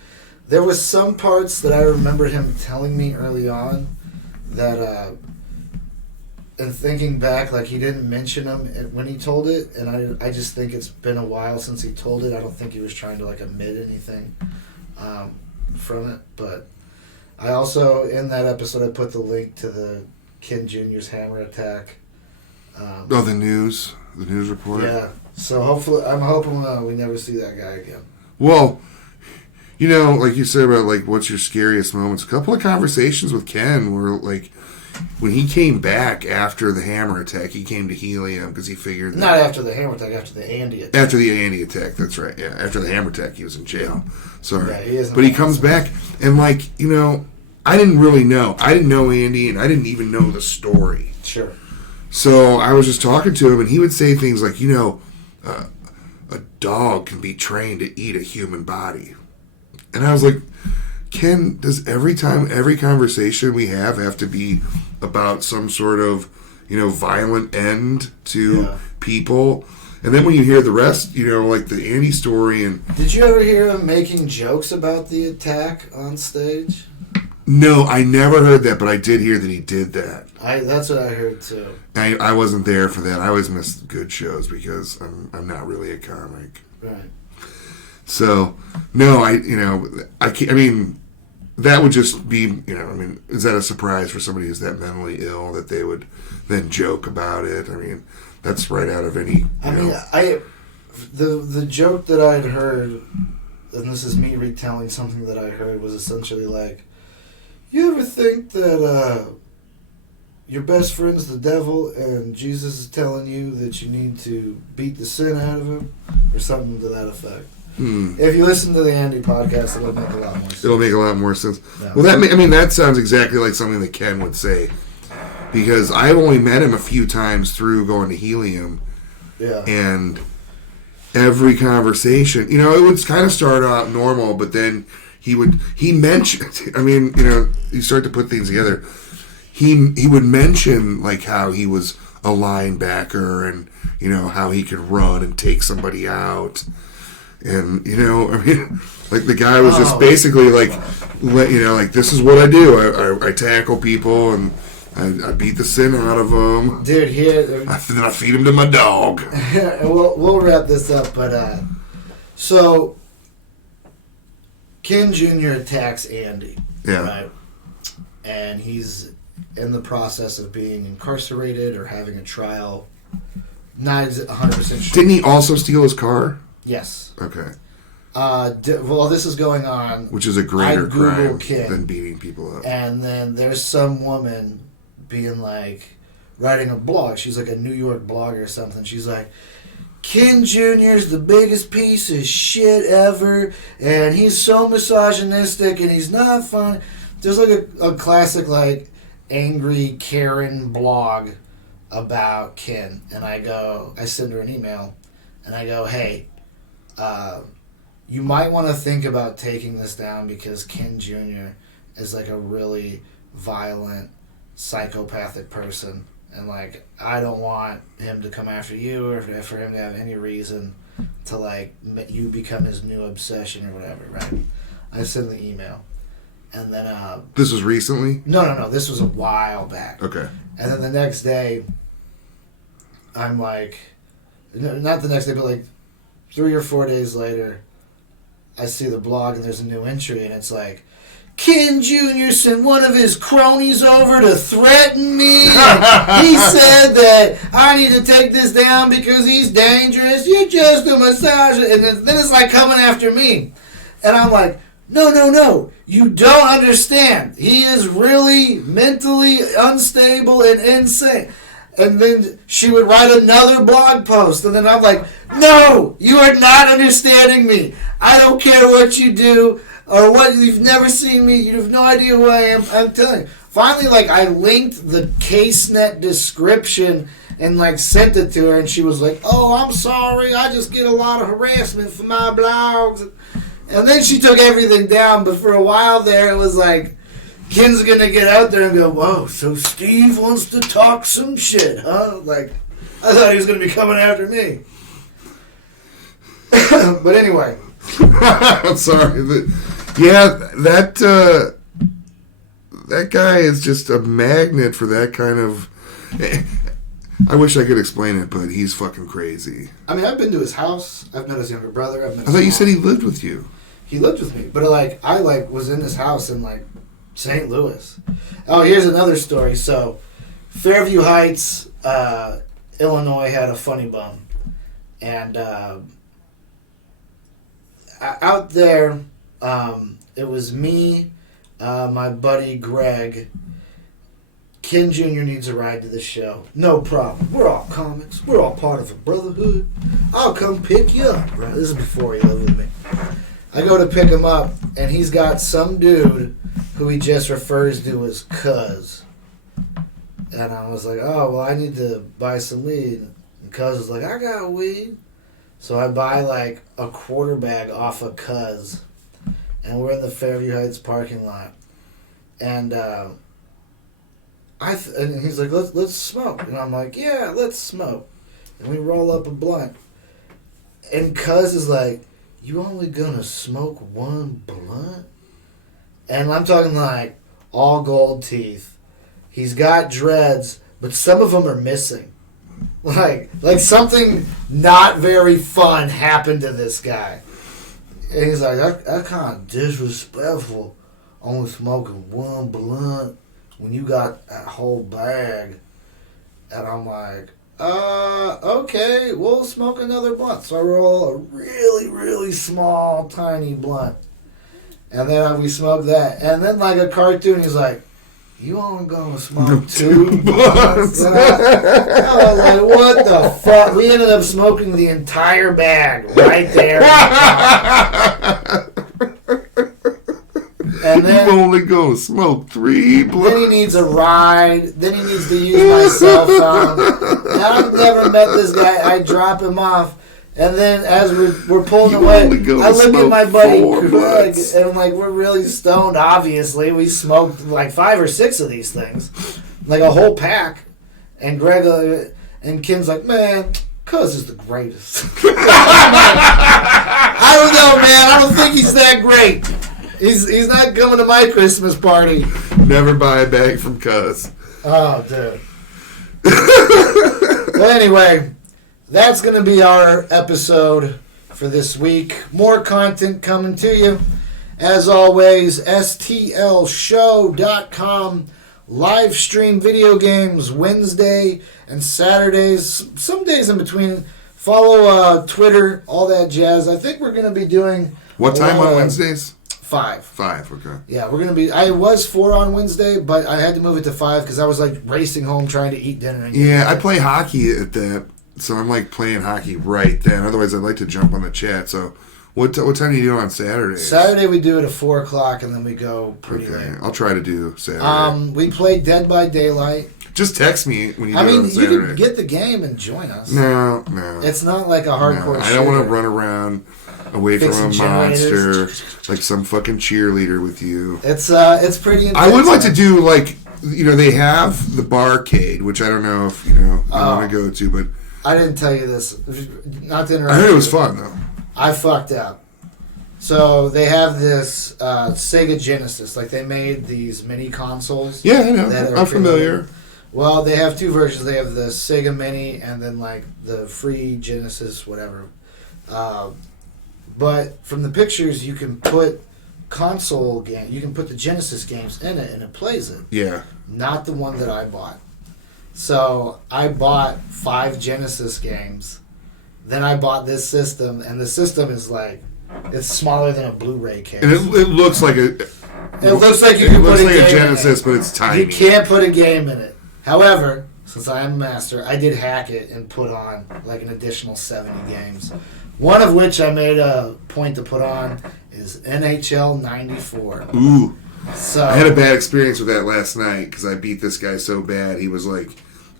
There was some parts that I remember him telling me early on that, and thinking back, like he didn't mention them when he told it, and I just think it's been a while since he told it. I don't think he was trying to like admit anything from it, but I also in that episode I put the link to the Ken Jr.'s hammer attack. The news report. Yeah, so hopefully I'm hoping we never see that guy again. Well, like you said about like what's your scariest moments. A couple of conversations with Ken were like. When he came back after the hammer attack, he came to Helium because he figured... Not after the hammer attack, after the Andy attack. After the Andy attack, that's right. Yeah, after the hammer attack, he was in jail. Sorry. Yeah, he is. But he comes back, and like, I didn't really know. I didn't know Andy, and I didn't even know the story. Sure. So I was just talking to him, and he would say things like, a dog can be trained to eat a human body. And I was like... Ken, does every conversation we have to be about some sort of, violent end to people? And then when you hear the rest, like the Andy story and... Did you ever hear him making jokes about the attack on stage? No, I never heard that, but I did hear that he did that. That's what I heard, too. I wasn't there for that. I always miss good shows because I'm not really a comic. Right. So, no, I can't... I mean... That would just be, is that a surprise for somebody who's that mentally ill that they would then joke about it? I mean, that's right out of any. The joke that I'd heard, and this is me retelling something that I heard, was essentially like, you ever think that your best friend's the devil and Jesus is telling you that you need to beat the sin out of him? Or something to that effect. If you listen to the Andy podcast, it'll make a lot more sense. It'll make a lot more sense. Yeah. Well, that sounds exactly like something that Ken would say. Because I've only met him a few times through going to Helium. Yeah. And every conversation, it would kind of start out normal, but then he mentioned, you start to put things together. He would mention, like, how he was a linebacker and, how he could run and take somebody out. And, like the guy was just basically like, like, this is what I do. I tackle people and I beat the sin out of them. Dude, then I feed them to my dog. We'll wrap this up, but, so, Ken Jr. attacks Andy. Yeah. Right? And he's in the process of being incarcerated or having a trial. Not 100% sure. Didn't he also steal his car? Yes. Okay. Well, this is going on. Which is a greater crime than beating people up. And then there's some woman being like, writing a blog. She's like a New York blogger or something. She's like, Ken Jr.'s the biggest piece of shit ever, and he's so misogynistic, and he's not funny. There's like a classic, like, angry Karen blog about Ken. And I send her an email, and I go, hey, you might want to think about taking this down because Ken Jr. is like a really violent, psychopathic person. And like, I don't want him to come after you or for him to have any reason to like you become his new obsession or whatever, right? I sent the email. And then... this was recently? No. This was a while back. Okay. And then the next day, I'm like... Not the next day, but like 3 or 4 days later, I see the blog and there's a new entry and it's like, Ken Jr. sent one of his cronies over to threaten me. And he said that I need to take this down because he's dangerous. You're just a massager. And then it's like coming after me. And I'm like, No. You don't understand. He is really mentally unstable and insane. And then she would write another blog post. And then I'm like, no, you are not understanding me. I don't care what you do or what. You've never seen me. You have no idea who I am. I'm telling you. Finally, like, I linked the CaseNet description and, like, sent it to her. And she was like, oh, I'm sorry. I just get a lot of harassment for my blogs. And then she took everything down. But for a while there, it was like, Ken's going to get out there and go, whoa, so Steve wants to talk some shit, huh? Like, I thought he was going to be coming after me. But anyway. I'm sorry. That guy is just a magnet for that kind of... I wish I could explain it, but he's fucking crazy. I mean, I've been to his house. I've met his younger brother. I thought you said he lived with you. He lived with me. But, like, I, like, was in his house in, like, St. Louis. Oh, here's another story. So, Fairview Heights, Illinois had a funny bum. And out there, it was me, my buddy Greg. Ken Jr. needs a ride to the show. No problem. We're all comics. We're all part of a brotherhood. I'll come pick you up. Right? This is before he lived with me. I go to pick him up, and he's got some dude who he just refers to as Cuz. And I was like, oh, well, I need to buy some weed. And Cuz was like, I got weed. So I buy, like, a quarter bag off of Cuz. And we're in the Fairview Heights parking lot. And and he's like, let's smoke. And I'm like, yeah, let's smoke. And we roll up a blunt. And Cuz is like, you only gonna smoke one blunt? And I'm talking like all gold teeth. He's got dreads, but some of them are missing. Like something not very fun happened to this guy. And he's like, that kind of disrespectful, only smoking one blunt when you got that whole bag. And I'm like, okay, we'll smoke another blunt. So I roll a really, really small, tiny blunt. And then we smoke that. And then like a cartoon, he's like, you only gonna smoke two blunts? And I was like, what the fuck? We ended up smoking the entire bag right there. And then, you only gonna smoke 3 blunts. Then he needs a ride. Then he needs to use my cell phone. And I've never met this guy. I drop him off. And then as we're pulling away, I look at my buddy Greg, and like we're really stoned. Obviously, we smoked like 5 or 6 of these things, like a whole pack. And Greg and Ken's like, man, Cuz is the greatest. I don't know, man. I don't think he's that great. He's not coming to my Christmas party. Never buy a bag from Cuz. Oh, dude. Well, anyway. That's going to be our episode for this week. More content coming to you. As always, stlshow.com. Live stream video games Wednesday and Saturdays. Some days in between. Follow Twitter, all that jazz. I think we're going to be doing... What time on Wednesdays? 5. 5, okay. Yeah, we're going to be... I was 4 on Wednesday, but I had to move it to 5 because I was like racing home trying to eat dinner. Yeah, I play hockey at that. So I'm like playing hockey right then. Otherwise, I'd like to jump on the chat. So, what time do you do on Saturday? Saturday we do it at 4 o'clock, and then we go pretty late. I'll try to do Saturday. We play Dead by Daylight. Just text me when you do it on Saturday. You can get the game and join us. No. It's not like a hardcore. I don't want to run around away Fixing from a monster like some fucking cheerleader with you. It's pretty intense. I would like to do like they have the barcade, which I don't know if I want to go to, but. I didn't tell you this. Not to interrupt. I heard it was fun, though. I fucked up. So they have this Sega Genesis. Like, they made these mini consoles. Yeah, I know. I'm familiar. Well, they have 2 versions. They have the Sega Mini and then, like, the free Genesis, whatever. But from the pictures, you can put console game. You can put the Genesis games in it, and it plays it. Yeah. Not the one that I bought. So I bought 5 Genesis games. Then I bought this system, and the system is like It's smaller than a Blu-ray case. And it looks like a... It looks like you can put a game Genesis, in it. but it's tiny. You can't put a game in it. However, since I am a master, I did hack it and put on like an additional 70 games. One of which I made a point to put on is NHL 94. Ooh. So I had a bad experience with that last night because I beat this guy so bad. He was like,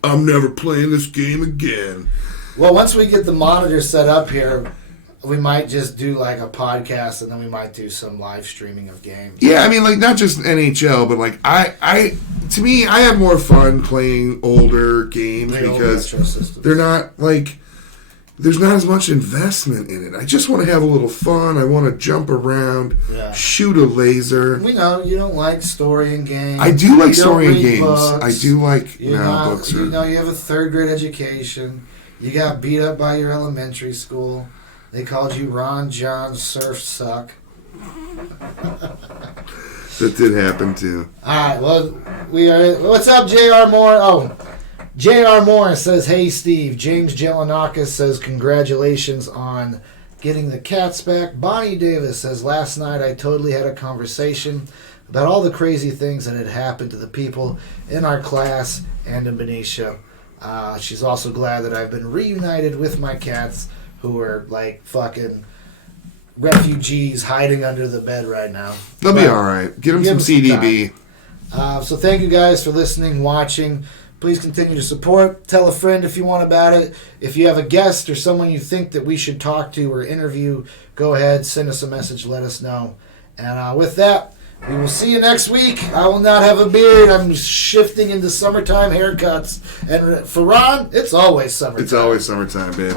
I'm never playing this game again. Well, once we get the monitor set up here, we might just do like a podcast, and then we might do some live streaming of games. Yeah, I mean, like, not just NHL, but like to me, I have more fun playing older games because they're not like, there's not as much investment in it. I just want to have a little fun. I want to jump around, shoot a laser. We know you don't like story in games. I do like story in games. Books. I do like books. You know, you have a third grade education. You got beat up by your elementary school. They called you Ron John Surf Suck. That did happen too. All right, well, we are. What's up, J.R. Moore? Oh, J.R. Moore says, "Hey, Steve." James Jelanakis says, "Congratulations on getting the cats back." Bonnie Davis says, "Last night I totally had a conversation about all the crazy things that had happened to the people in our class and in Benicia." She's also glad that I've been reunited with my cats, who are like fucking refugees hiding under the bed right now. They'll be all right. Get them some CDB. So thank you guys for listening, watching. Please continue to support. Tell a friend if you want about it. If you have a guest or someone you think that we should talk to or interview, go ahead, send us a message, let us know. And with that, we will see you next week. I will not have a beard. I'm shifting into summertime haircuts. And for Ron, it's always summertime. It's always summertime, babe.